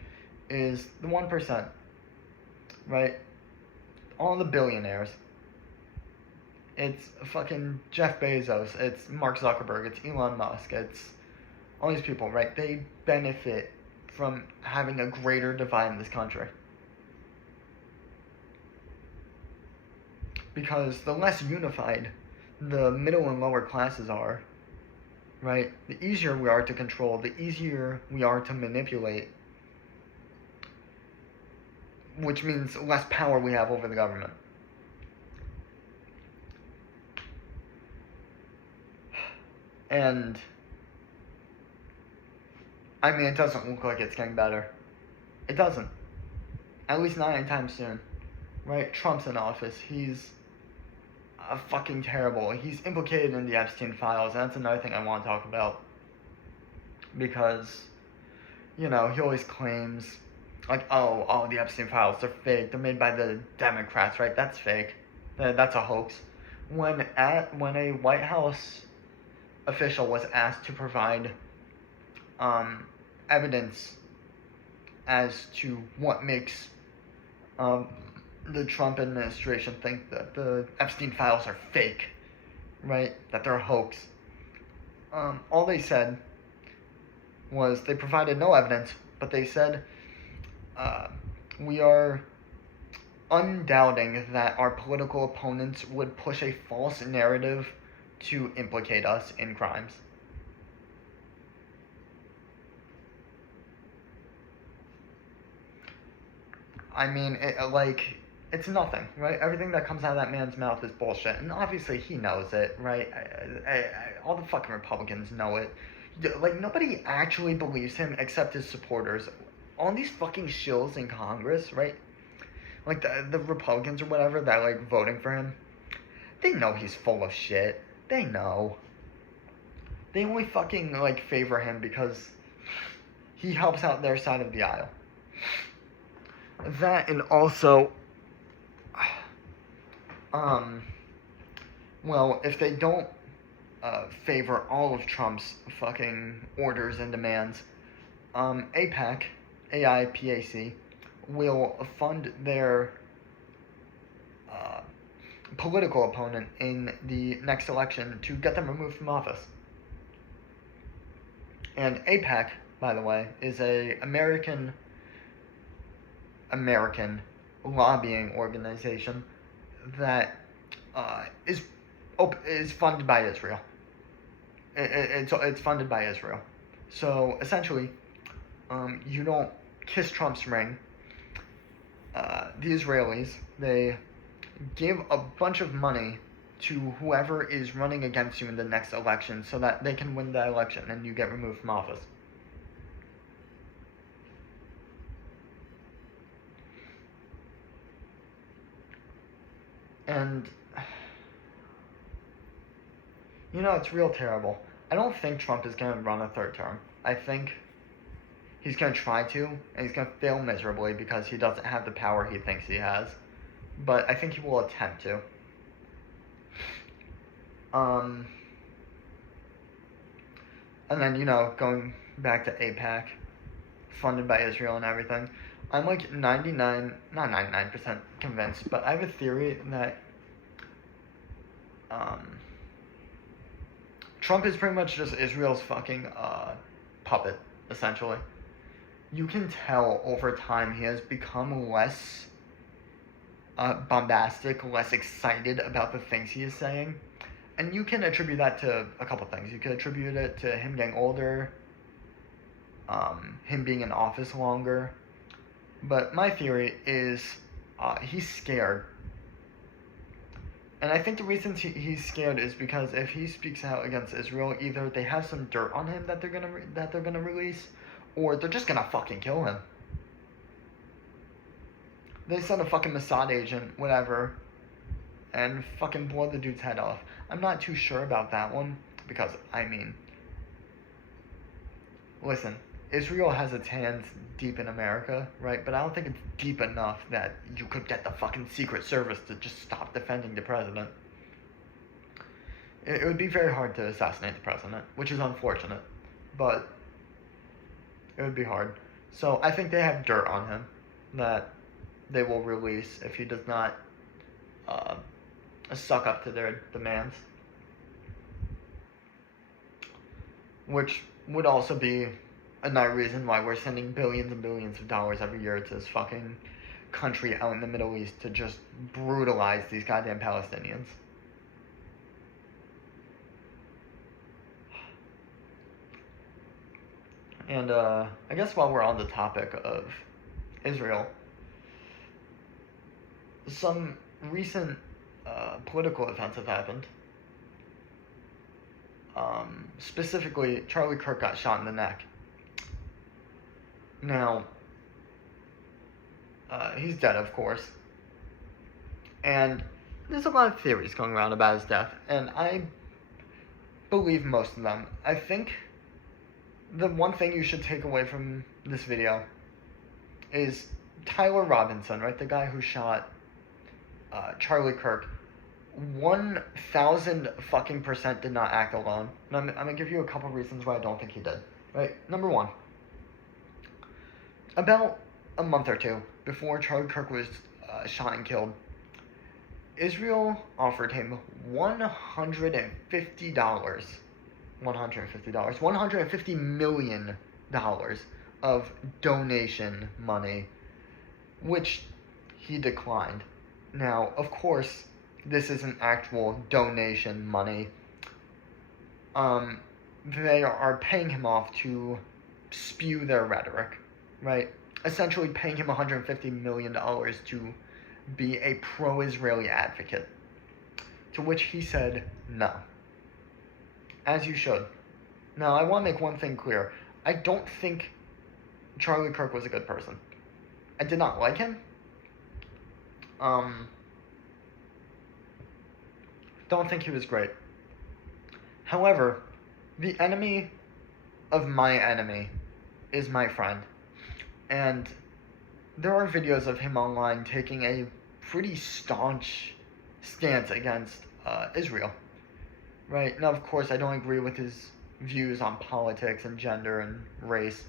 is the 1%, right? all the billionaires. It's fucking Jeff Bezos, it's Mark Zuckerberg, it's Elon Musk, it's all these people, right? They benefit from having a greater divide in this country. Because the less unified the middle and lower classes are, right, the easier we are to control, the easier we are to manipulate, which means less power we have over the government. And I mean, it doesn't look like it's getting better. It doesn't. At least not anytime soon. Right? Trump's in office. He's fucking terrible. He's implicated in the Epstein files, and that's another thing I want to talk about. Because, you know, he always claims, like, oh, the Epstein files, they're fake. They're made by the Democrats, right? That's fake. That's a hoax. When a White House official was asked to provide evidence as to what makes the Trump administration think that the Epstein files are fake, right? That they're a hoax. All they said was they provided no evidence, but they said, we are undoubting that our political opponents would push a false narrative to implicate us in crimes. I mean, it's nothing, right? Everything that comes out of that man's mouth is bullshit, and obviously he knows it, right? All the fucking Republicans know it. Like, nobody actually believes him except his supporters. All these fucking shills in Congress, right? Like, the Republicans or whatever that, like, voting for him, they know he's full of shit. They know. They only fucking, like, favor him because he helps out their side of the aisle. That, and also, well, if they don't favor all of Trump's fucking orders and demands, AIPAC, AIPAC, will fund their political opponent in the next election to get them removed from office. And AIPAC, by the way, is a American lobbying organization that is funded by Israel. It's funded by Israel. So essentially, you don't kiss Trump's ring. The Israelis, they give a bunch of money to whoever is running against you in the next election so that they can win the election and you get removed from office. And, you know, it's real terrible. I don't think Trump is going to run a third term. I think he's going to try to, and he's going to fail miserably because he doesn't have the power he thinks he has. But I think he will attempt to. And then, you know, going back to AIPAC, funded by Israel and everything, I'm like 99% convinced, but I have a theory that Trump is pretty much just Israel's fucking puppet, essentially. You can tell over time he has become less bombastic, less excited about the things he is saying. And you can attribute that to a couple things. You could attribute it to him getting older, him being in office longer. But my theory is he's scared. And I think the reason he's scared is because if he speaks out against Israel, either they have some dirt on him that they're gonna release, or they're just gonna fucking kill him. They send a fucking Mossad agent, whatever, and fucking blow the dude's head off. I'm not too sure about that one, because, I mean, listen, Israel has its hands deep in America, right? But I don't think it's deep enough that you could get the fucking Secret Service to just stop defending the president. It would be very hard to assassinate the president, which is unfortunate, but it would be hard. So I think they have dirt on him that they will release if he does not uh, suck up to their demands. Which would also be another reason why we're sending billions and billions of dollars every year to this fucking country out in the Middle East to just brutalize these goddamn Palestinians. And I guess while we're on the topic of Israel, some recent political events have happened. Specifically, Charlie Kirk got shot in the neck. Now, he's dead, of course. And there's a lot of theories going around about his death, and I believe most of them. I think the one thing you should take away from this video is Tyler Robinson, right? The guy who shot Charlie Kirk. 1,000% did not act alone. And I'm gonna give you a couple reasons why I don't think he did. Right? Number one, about a month or two before Charlie Kirk was shot and killed, Israel offered him $150 million of donation money, which he declined. Now, of course, this isn't actual donation money. They are paying him off to spew their rhetoric, right? Essentially paying him $150 million to be a pro-Israeli advocate. To which he said no. As you should. Now, I want to make one thing clear. I don't think Charlie Kirk was a good person. I did not like him. Don't think he was great. However, the enemy of my enemy is my friend. And there are videos of him online taking a pretty staunch stance against Israel. Right? Now, of course, I don't agree with his views on politics and gender and race.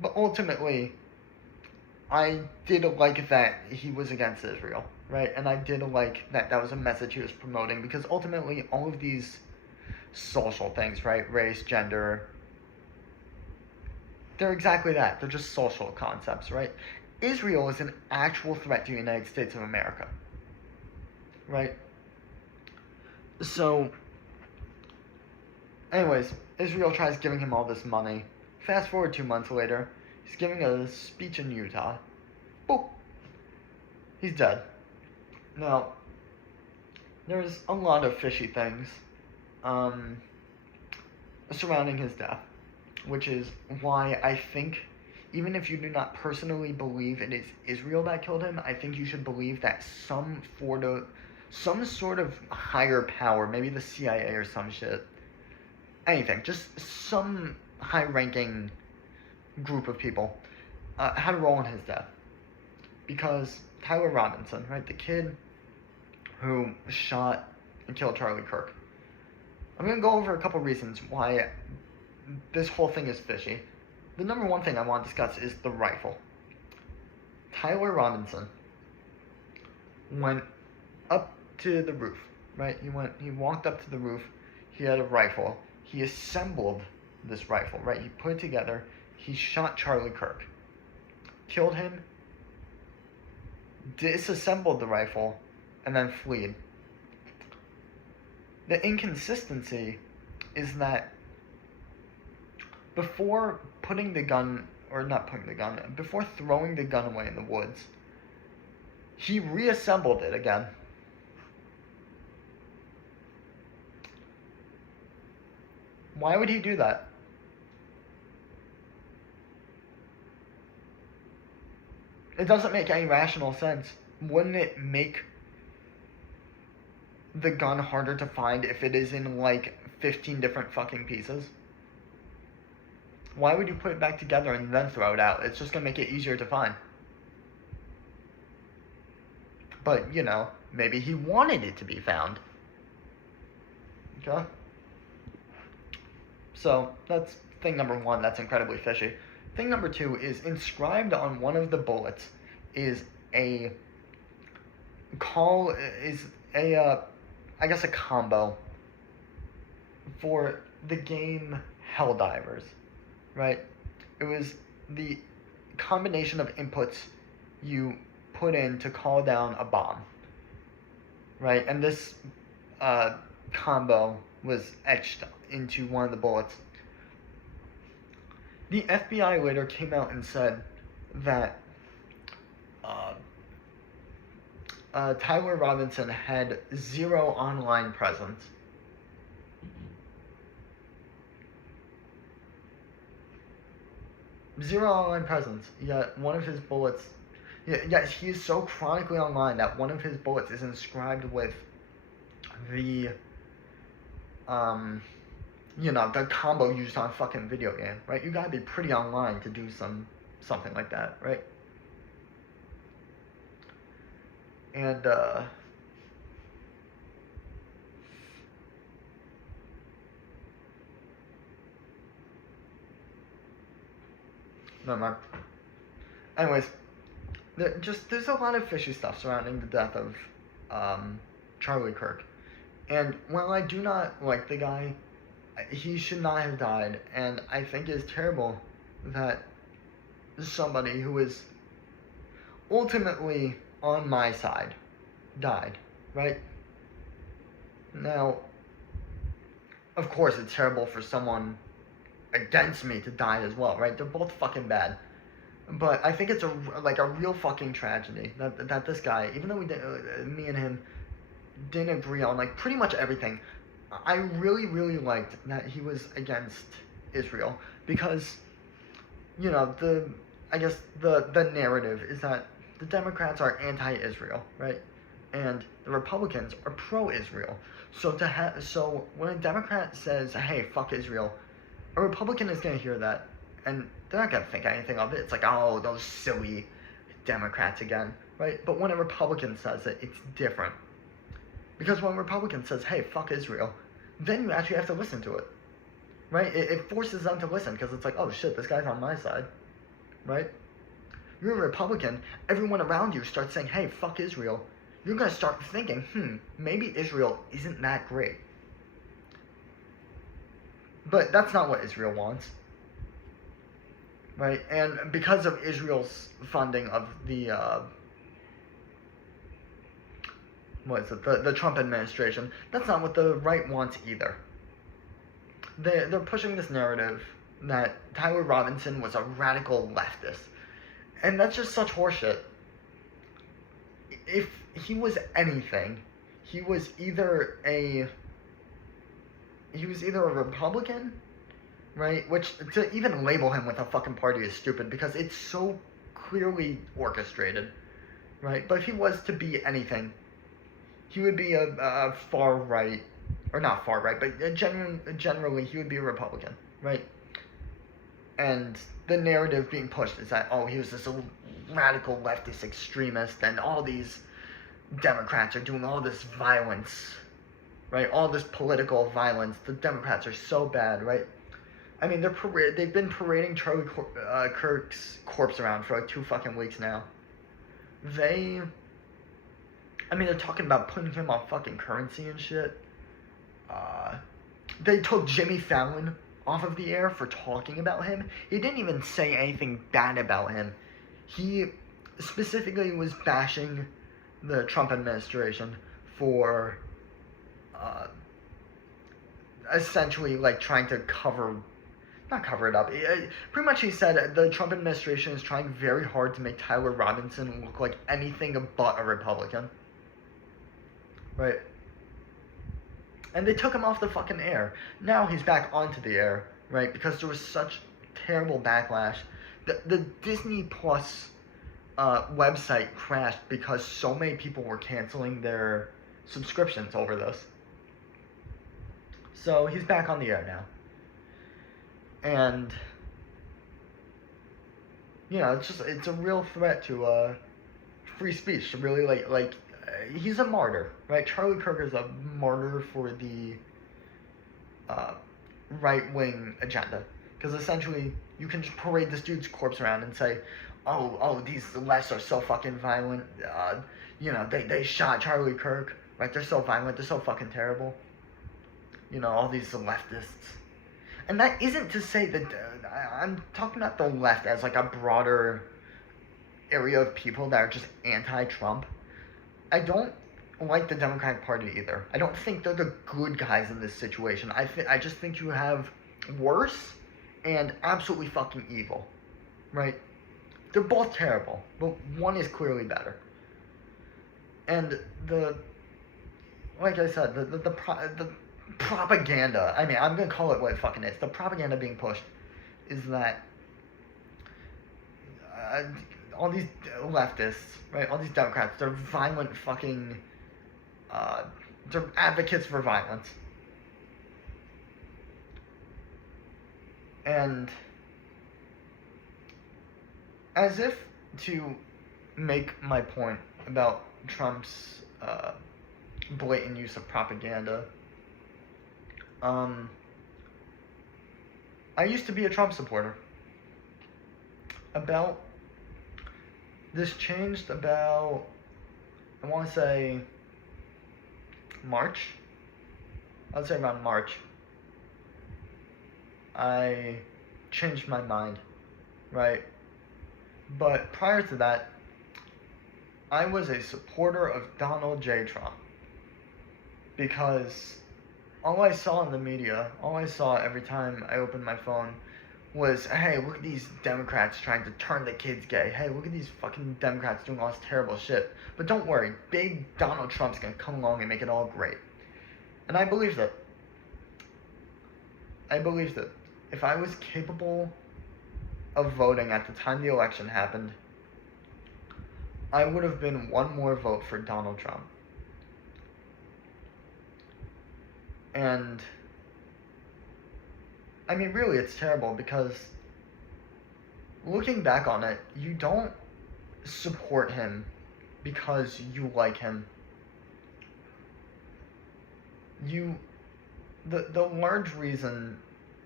But ultimately, I did like that he was against Israel. Right? And I did like that was a message he was promoting, because ultimately all of these social things, right? Race, gender, they're exactly that. They're just social concepts, right? Israel is an actual threat to the United States of America. Right? So, anyways, Israel tries giving him all this money. Fast forward 2 months later, he's giving a speech in Utah. Boop! He's dead. Now, there's a lot of fishy things surrounding his death, which is why I think, even if you do not personally believe it is Israel that killed him, I think you should believe that some sort of higher power, maybe the CIA or some shit, anything, just some high-ranking group of people had a role in his death. Because Tyler Robinson, right, the kid who shot and killed Charlie Kirk. I'm going to go over a couple reasons why this whole thing is fishy. The number one thing I want to discuss is the rifle. Tyler Robinson went up to the roof, right? He walked up to the roof. He had a rifle. He assembled this rifle, right? He put it together. He shot Charlie Kirk. Killed him. Disassembled the rifle. And then fled. The inconsistency is that before putting the gun, or not putting the gun, before throwing the gun away in the woods, he reassembled it again. Why would he do that? It doesn't make any rational sense. Wouldn't it make the gun harder to find if it is in like 15 different fucking pieces? Why would you put it back together and then throw it out? It's just gonna make it easier to find. But, you know, maybe he wanted it to be found. Okay? So, that's thing number one. That's incredibly fishy. Thing number two is inscribed on one of the bullets is a call is I guess a combo for the game Helldivers, right? It was the combination of inputs you put in to call down a bomb, right? And this combo was etched into one of the bullets. The FBI later came out and said that Tyler Robinson had zero online presence. Zero online presence. Yet one of his bullets. Yes, he is so chronically online that one of his bullets is inscribed with the the combo used on a fucking video game, right? You gotta be pretty online to do something like that, right? And no, man. Anyways, there's a lot of fishy stuff surrounding the death of Charlie Kirk, and while I do not like the guy, he should not have died, and I think it's terrible that somebody who is ultimately on my side died, right? Now, of course, it's terrible for someone against me to die as well, right? They're both fucking bad. But I think it's a real fucking tragedy that this guy, even though me and him didn't agree on like pretty much everything, I really, really liked that he was against Israel because, I guess the narrative is that the Democrats are anti-Israel, right? And the Republicans are pro-Israel. So when a Democrat says, "Hey, fuck Israel," a Republican is gonna hear that, and they're not gonna think anything of it. It's like, oh, those silly Democrats again, right? But when a Republican says it, it's different. Because when a Republican says, "Hey, fuck Israel," then you actually have to listen to it, right? It forces them to listen because it's like, oh shit, this guy's on my side, right? You're a Republican, everyone around you starts saying, "Hey, fuck Israel." You're gonna start thinking, maybe Israel isn't that great. But that's not what Israel wants, right? And because of Israel's funding of the the Trump administration, that's not what the right wants either. They're pushing this narrative that Tyler Robinson was a radical leftist, and that's just such horseshit. If he was anything, he was either a Republican, right? Which, to even label him with a fucking party is stupid because it's so clearly orchestrated, right? But if he was to be anything, he would be a far right, or not far right, but generally he would be a Republican, right? And the narrative being pushed is that, oh, he was this radical leftist extremist, and all these Democrats are doing all this violence, right? All this political violence. The Democrats are so bad, right? I mean, they've been parading Charlie Kirk's corpse around for like 2 fucking weeks now. They're talking about putting him on fucking currency and shit. They took Jimmy Fallon off of the air for talking about him. He didn't even say anything bad about him. He specifically was bashing the Trump administration for essentially like trying to not cover it up. Pretty much he said the Trump administration is trying very hard to make Tyler Robinson look like anything but a Republican. Right? And they took him off the fucking air. Now he's back onto the air, right? Because there was such terrible backlash. The Disney Plus website crashed because so many people were canceling their subscriptions over this. So he's back on the air now. And it's a real threat to free speech. To really he's a martyr, right? Charlie Kirk is a martyr for the right-wing agenda. Because essentially, you can just parade this dude's corpse around and say, these lefts are so fucking violent. They shot Charlie Kirk, right? They're so violent. They're so fucking terrible. All these leftists. And that isn't to say that I'm talking about the left as like a broader area of people that are just anti-Trump. I don't like the Democratic Party either. I don't think they're the good guys in this situation. I just think you have worse and absolutely fucking evil, right? They're both terrible, but one is clearly better. And like I said, the propaganda, I mean, I'm gonna call it what it fucking is. The propaganda being pushed is that all these leftists, right, all these Democrats, they're violent fucking, they're advocates for violence. And as if to make my point about Trump's blatant use of propaganda, I used to be a Trump supporter. This changed about, I want to say, March. I would say around March. I changed my mind, right? But prior to that, I was a supporter of Donald J. Trump. Because all I saw in the media, all I saw every time I opened my phone was, hey, look at these Democrats trying to turn the kids gay. Hey, look at these fucking Democrats doing all this terrible shit. But don't worry, big Donald Trump's gonna come along and make it all great. And I believed it. If I was capable of voting at the time the election happened, I would have been one more vote for Donald Trump. And I mean, really, it's terrible because looking back on it, you don't support him because you like him. The large reason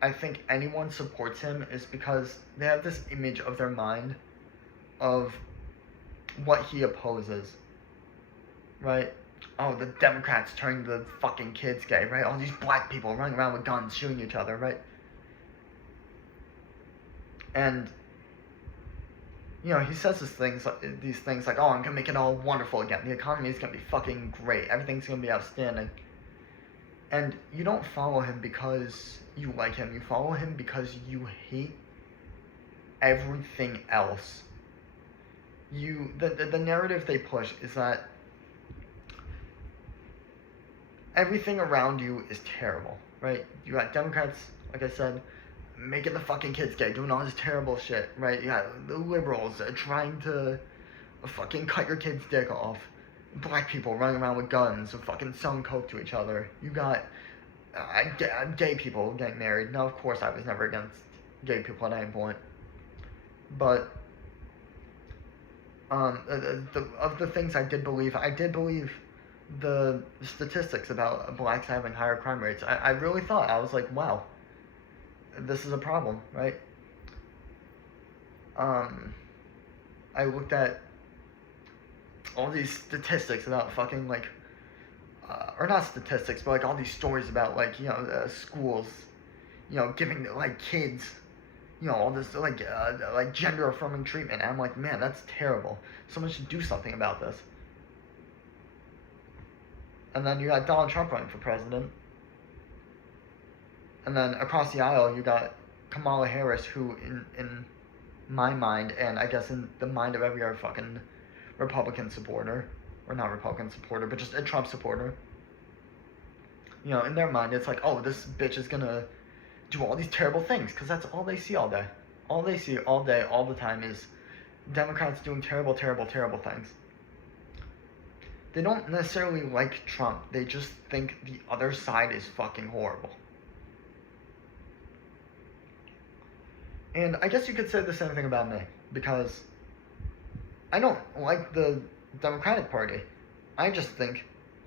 I think anyone supports him is because they have this image of their mind of what he opposes, right? Oh, the Democrats turning the fucking kids gay, right? All these black people running around with guns shooting each other, right? And he says these things like, oh, I'm gonna make it all wonderful again. The economy is gonna be fucking great. Everything's gonna be outstanding. And you don't follow him because you like him. You follow him because you hate everything else. The narrative they push is that everything around you is terrible, right? You got Democrats, like I said, making the fucking kids gay, doing all this terrible shit, right? You got the liberals trying to fucking cut your kid's dick off. Black people running around with guns and fucking selling coke to each other. You got gay people getting married. Now, of course, I was never against gay people at any point. But of the things I did believe the statistics about blacks having higher crime rates. I really thought, I was like, wow, this is a problem, right? I looked at all these statistics about fucking or not statistics, but all these stories about schools, giving kids, all this gender affirming treatment. And I'm like, man, that's terrible. Someone should do something about this. And then you got Donald Trump running for president. And then across the aisle, you got Kamala Harris, who in my mind, and I guess in the mind of every other fucking Republican supporter, or not Republican supporter, but just a Trump supporter, in their mind, it's like, oh, this bitch is gonna do all these terrible things, because that's all they see all day. All they see all day, all the time, is Democrats doing terrible, terrible, terrible things. They don't necessarily like Trump, they just think the other side is fucking horrible. And I guess you could say the same thing about me, because I don't like the Democratic Party. I just think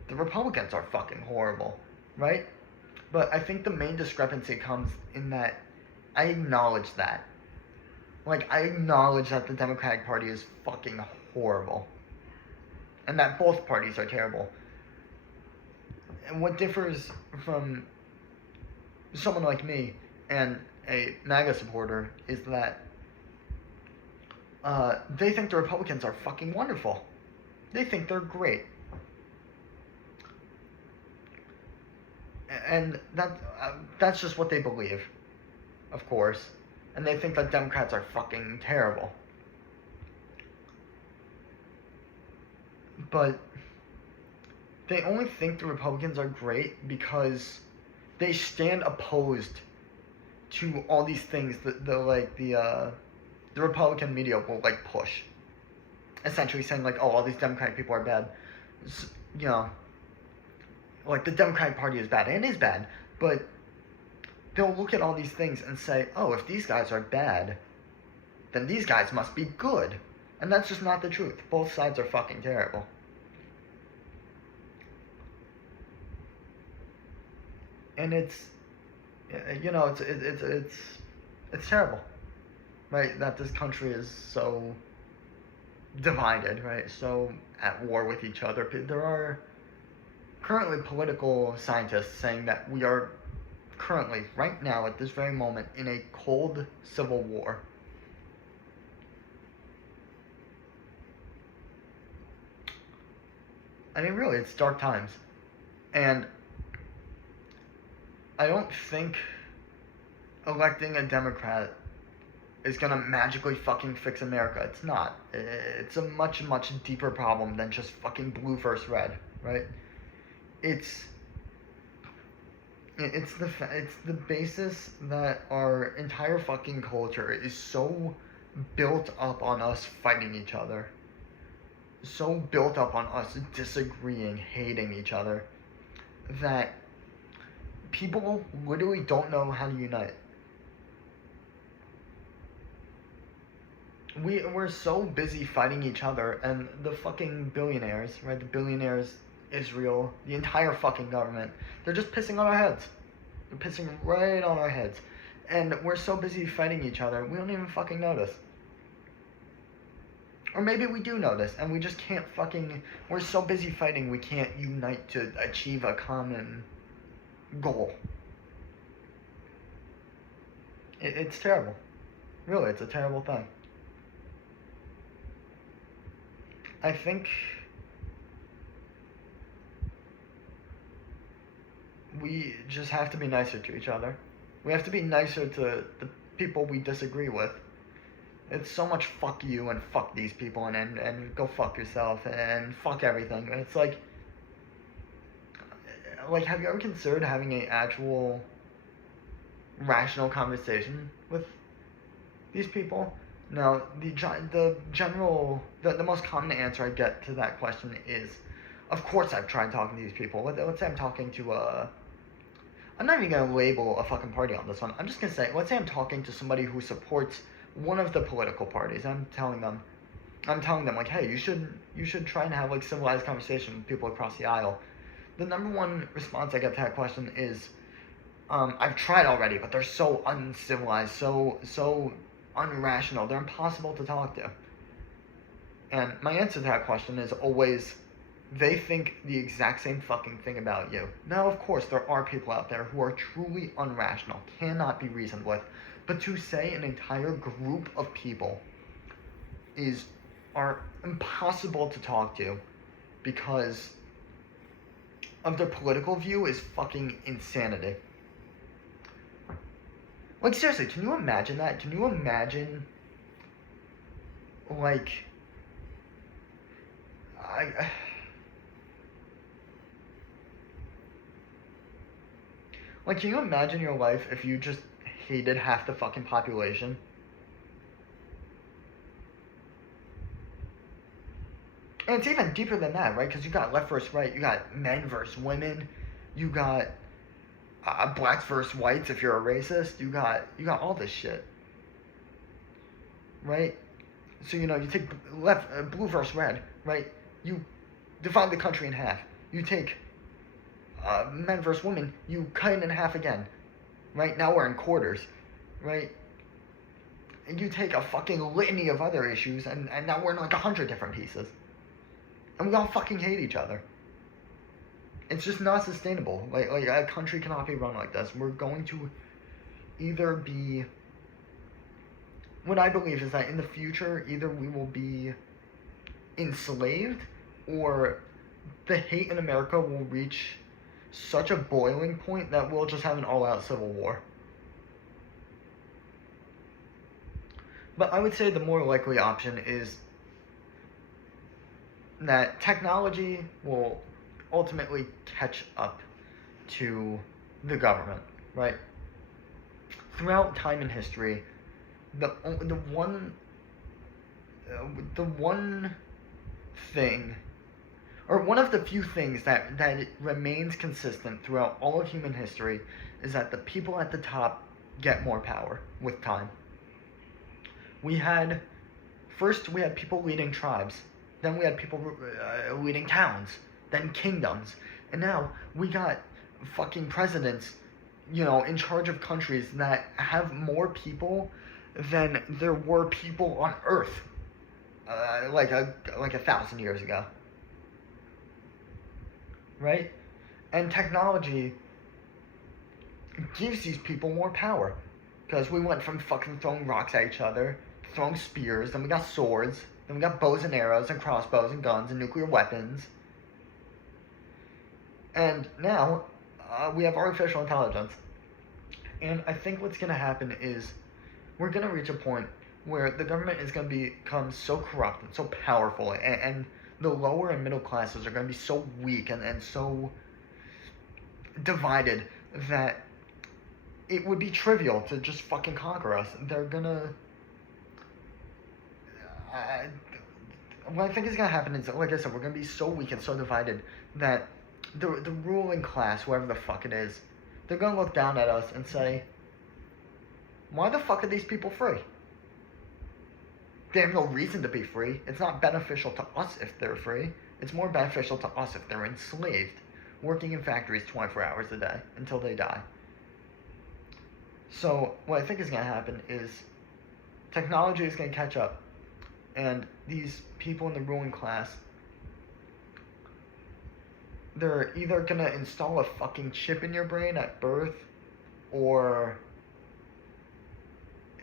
the Republicans are fucking horrible, right? But I think the main discrepancy comes in that I acknowledge that. Like, I acknowledge that the Democratic Party is fucking horrible. And that both parties are terrible. And what differs from someone like me and a MAGA supporter is that they think the Republicans are fucking wonderful. They think they're great. And that's just what they believe, of course. And they think that Democrats are fucking terrible. But they only think the Republicans are great because they stand opposed to all these things that the Republican media will like push, essentially saying like, oh, all these Democratic people are bad. You know, like the Democratic Party is bad, and it is bad, but they'll look at all these things and say, oh, if these guys are bad, then these guys must be good. And that's just not the truth. Both sides are fucking terrible. And it's, you know, it's terrible, right? That this country is so divided, right? So at war with each other. There are currently political scientists saying that we are currently, right now, at this very moment, in a cold civil war. I mean, really, it's dark times. And I don't think electing a Democrat is gonna magically fucking fix America. It's not. It's a much, much deeper problem than just fucking blue versus red, right? It's the basis that our entire fucking culture is so built up on us fighting each other. So built up on us disagreeing, hating each other, that people literally don't know how to unite. We're so busy fighting each other, and the fucking billionaires, right? The billionaires, Israel, the entire fucking government, they're just pissing on our heads. They're pissing right on our heads. And we're so busy fighting each other, we don't even fucking notice. Or maybe we do notice, and we just can't fucking... We're so busy fighting, we can't unite to achieve a common goal. It's terrible. Really, it's a terrible thing. I think we just have to be nicer to each other. We have to be nicer to the people we disagree with. It's so much fuck you and fuck these people and go fuck yourself and fuck everything. It's like, have you ever considered having an actual rational conversation with these people? Now, the most common answer I get to that question is, of course I've tried talking to these people. Let's say I'm talking to I'm not even going to label a fucking party on this one. I'm just going to say, let's say I'm talking to somebody who supports one of the political parties. I'm telling them like, hey, you should try and have like civilized conversation with people across the aisle. The number one response I get to that question is, I've tried already, but they're so uncivilized, so unrational. They're impossible to talk to. And my answer to that question is always, they think the exact same fucking thing about you. Now, of course, there are people out there who are truly unrational, cannot be reasoned with. But to say an entire group of people are impossible to talk to because of their political view is fucking insanity. Like, seriously, can you imagine that? Can you imagine, like, can you imagine your life if you just hated half the fucking population? And it's even deeper than that, right? Because you got left versus right, you got men versus women, you got blacks versus whites if you're a racist, you got all this shit, right? So, you take blue versus red, right? You divide the country in half. You take men versus women, you cut it in half again, right? Now we're in quarters, right? And you take a fucking litany of other issues, and now we're in like 100 different pieces. And we all fucking hate each other. It's just not sustainable. Like a country cannot be run like this. We're going to either be... What I believe is that in the future, either we will be enslaved, or the hate in America will reach such a boiling point that we'll just have an all-out civil war. But I would say the more likely option is that technology will ultimately catch up to the government, right? Throughout time in history, the one thing, or one of the few things that remains consistent throughout all of human history, is that the people at the top get more power with time. First we had people leading tribes, then we had people leading towns, then kingdoms, and now we got fucking presidents, in charge of countries that have more people than there were people on Earth, like 1,000 years ago, right? And technology gives these people more power, because we went from fucking throwing rocks at each other, throwing spears, then we got swords, then we got bows and arrows and crossbows and guns and nuclear weapons, and now we have artificial intelligence. And I think what's going to happen is we're going to reach a point where the government is going to become so corrupt and so powerful, and the lower and middle classes are going to be so weak and so divided that it would be trivial to just fucking conquer us. They're going to... what I think is going to happen is, like I said, we're going to be so weak and so divided that the ruling class, whoever the fuck it is, they're going to look down at us and say, why the fuck are these people free? They have no reason to be free. It's not beneficial to us if they're free. It's more beneficial to us if they're enslaved, working in factories 24 hours a day until they die. So what I think is going to happen is technology is going to catch up, and these people in the ruling class, they're either going to install a fucking chip in your brain at birth, or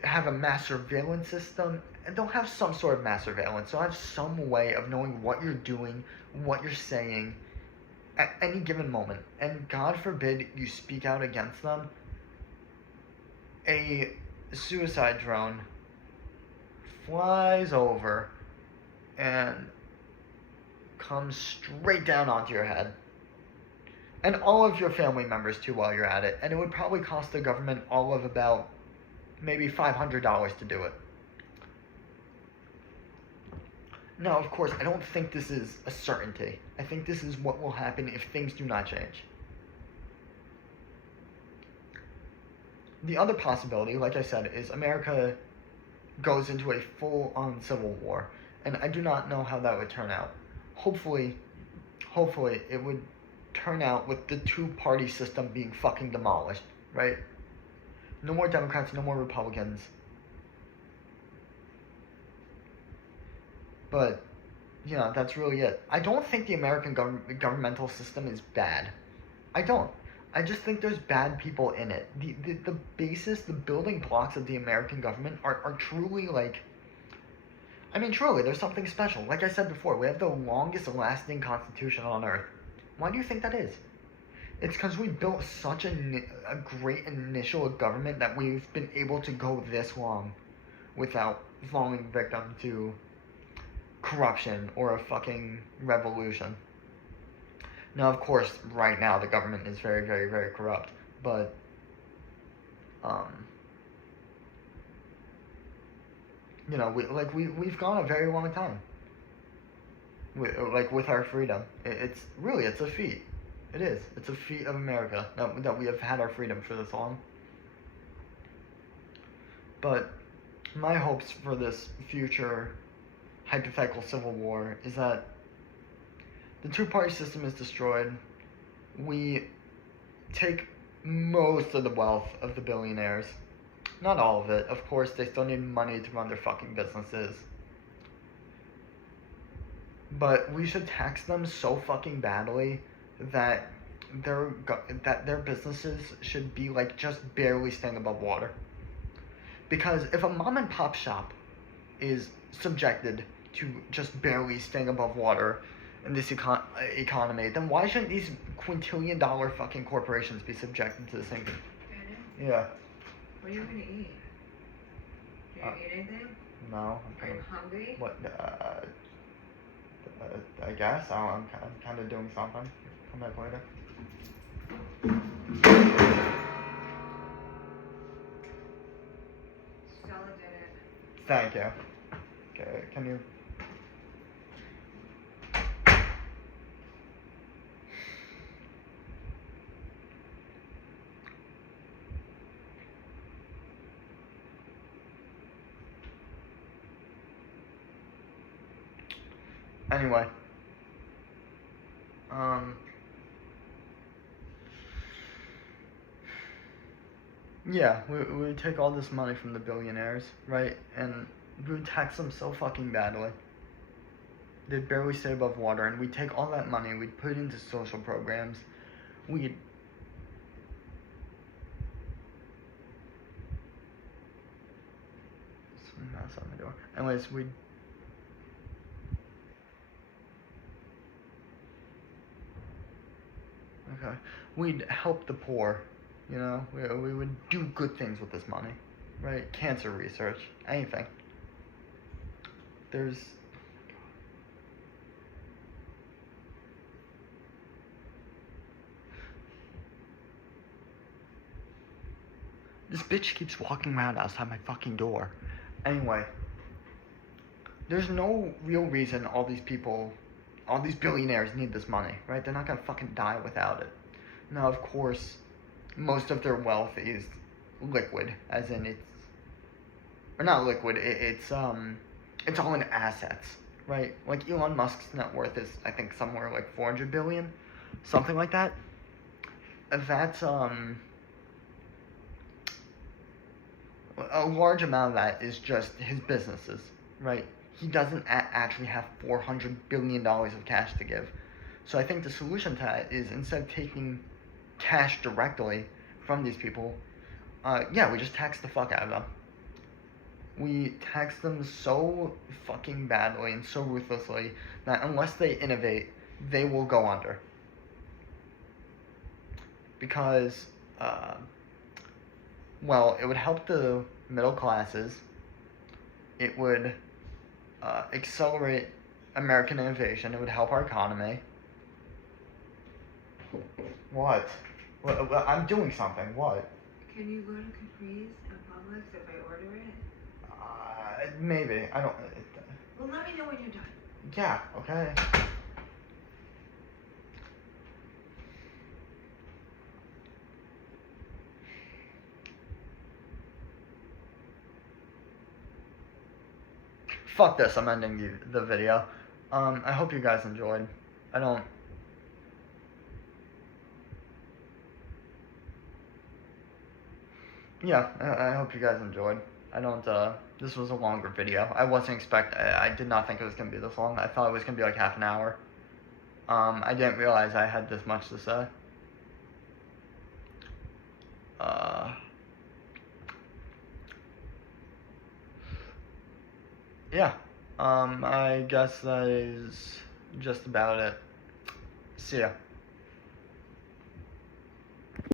have a mass surveillance system, and they'll have some sort of mass surveillance. They'll have some way of knowing what you're doing, what you're saying, at any given moment. And God forbid you speak out against them, a suicide drone flies over and comes straight down onto your head. And all of your family members too while you're at it. And it would probably cost the government all of about maybe $500 to do it. Now, of course, I don't think this is a certainty. I think this is what will happen if things do not change. The other possibility, like I said, is America goes into a full-on civil war. And I do not know how that would turn out. Hopefully it would turn out with the two-party system being fucking demolished, right? No more Democrats, no more Republicans. But, that's really it. I don't think the American governmental system is bad. I don't. I just think there's bad people in it. The basis, the building blocks of the American government are truly truly, there's something special. Like I said before, we have the longest lasting constitution on Earth. Why do you think that is? It's because we built such a great initial government that we've been able to go this long without falling victim to corruption or a fucking revolution. Now, of course, right now the government is very, very, very corrupt, but we've gone a very long time with our freedom. It's a feat. It is. It's a feat of America that we have had our freedom for this long. But my hopes for this future hypothetical civil war is that the two-party system is destroyed. We take most of the wealth of the billionaires. Not all of it. Of course, they still need money to run their fucking businesses. But we should tax them so fucking badly that their businesses should be like just barely staying above water. Because if a mom and pop shop is subjected to just barely staying above water in this economy, then why shouldn't these quintillion-dollar fucking corporations be subjected to the same thing? Yeah. What are you gonna eat? Do you eat anything? No. Are you hungry? What? I guess I'm kind of doing something. Come back later. Stella did it. Thank you. Okay, can you? Anyway. Yeah, we would take all this money from the billionaires, right? And we would tax them so fucking badly. They'd barely stay above water, and we'd take all that money, we'd put it into social programs. We'd... Some mess on the door. Anyways, we'd... Okay. We'd help the poor, you know? We would do good things with this money, right? Cancer research, anything. There's... This bitch keeps walking around outside my fucking door. Anyway, there's no real reason all these billionaires need this money, right? They're not gonna fucking die without it. Now, of course, most of their wealth is liquid, as in or not liquid, it's all in assets, right? Like Elon Musk's net worth is, I think, somewhere like 400 billion, something like that. That's, a large amount of that is just his businesses, right? He doesn't actually have $400 billion of cash to give. So I think the solution to that is, instead of taking cash directly from these people, we just tax the fuck out of them. We tax them so fucking badly and so ruthlessly that unless they innovate, they will go under. Because, it would help the middle classes. It would accelerate American innovation. It would help our economy. What? I'm doing something. What? Can you go to Capri's and Publix if I order it? Maybe. I don't... Well, let me know when you're done. Yeah, okay. Fuck this, I'm ending the video. I hope you guys enjoyed. I hope you guys enjoyed. This was a longer video. I did not think it was gonna be this long. I thought it was gonna be like half an hour. I didn't realize I had this much to say. I guess that is just about it. See ya.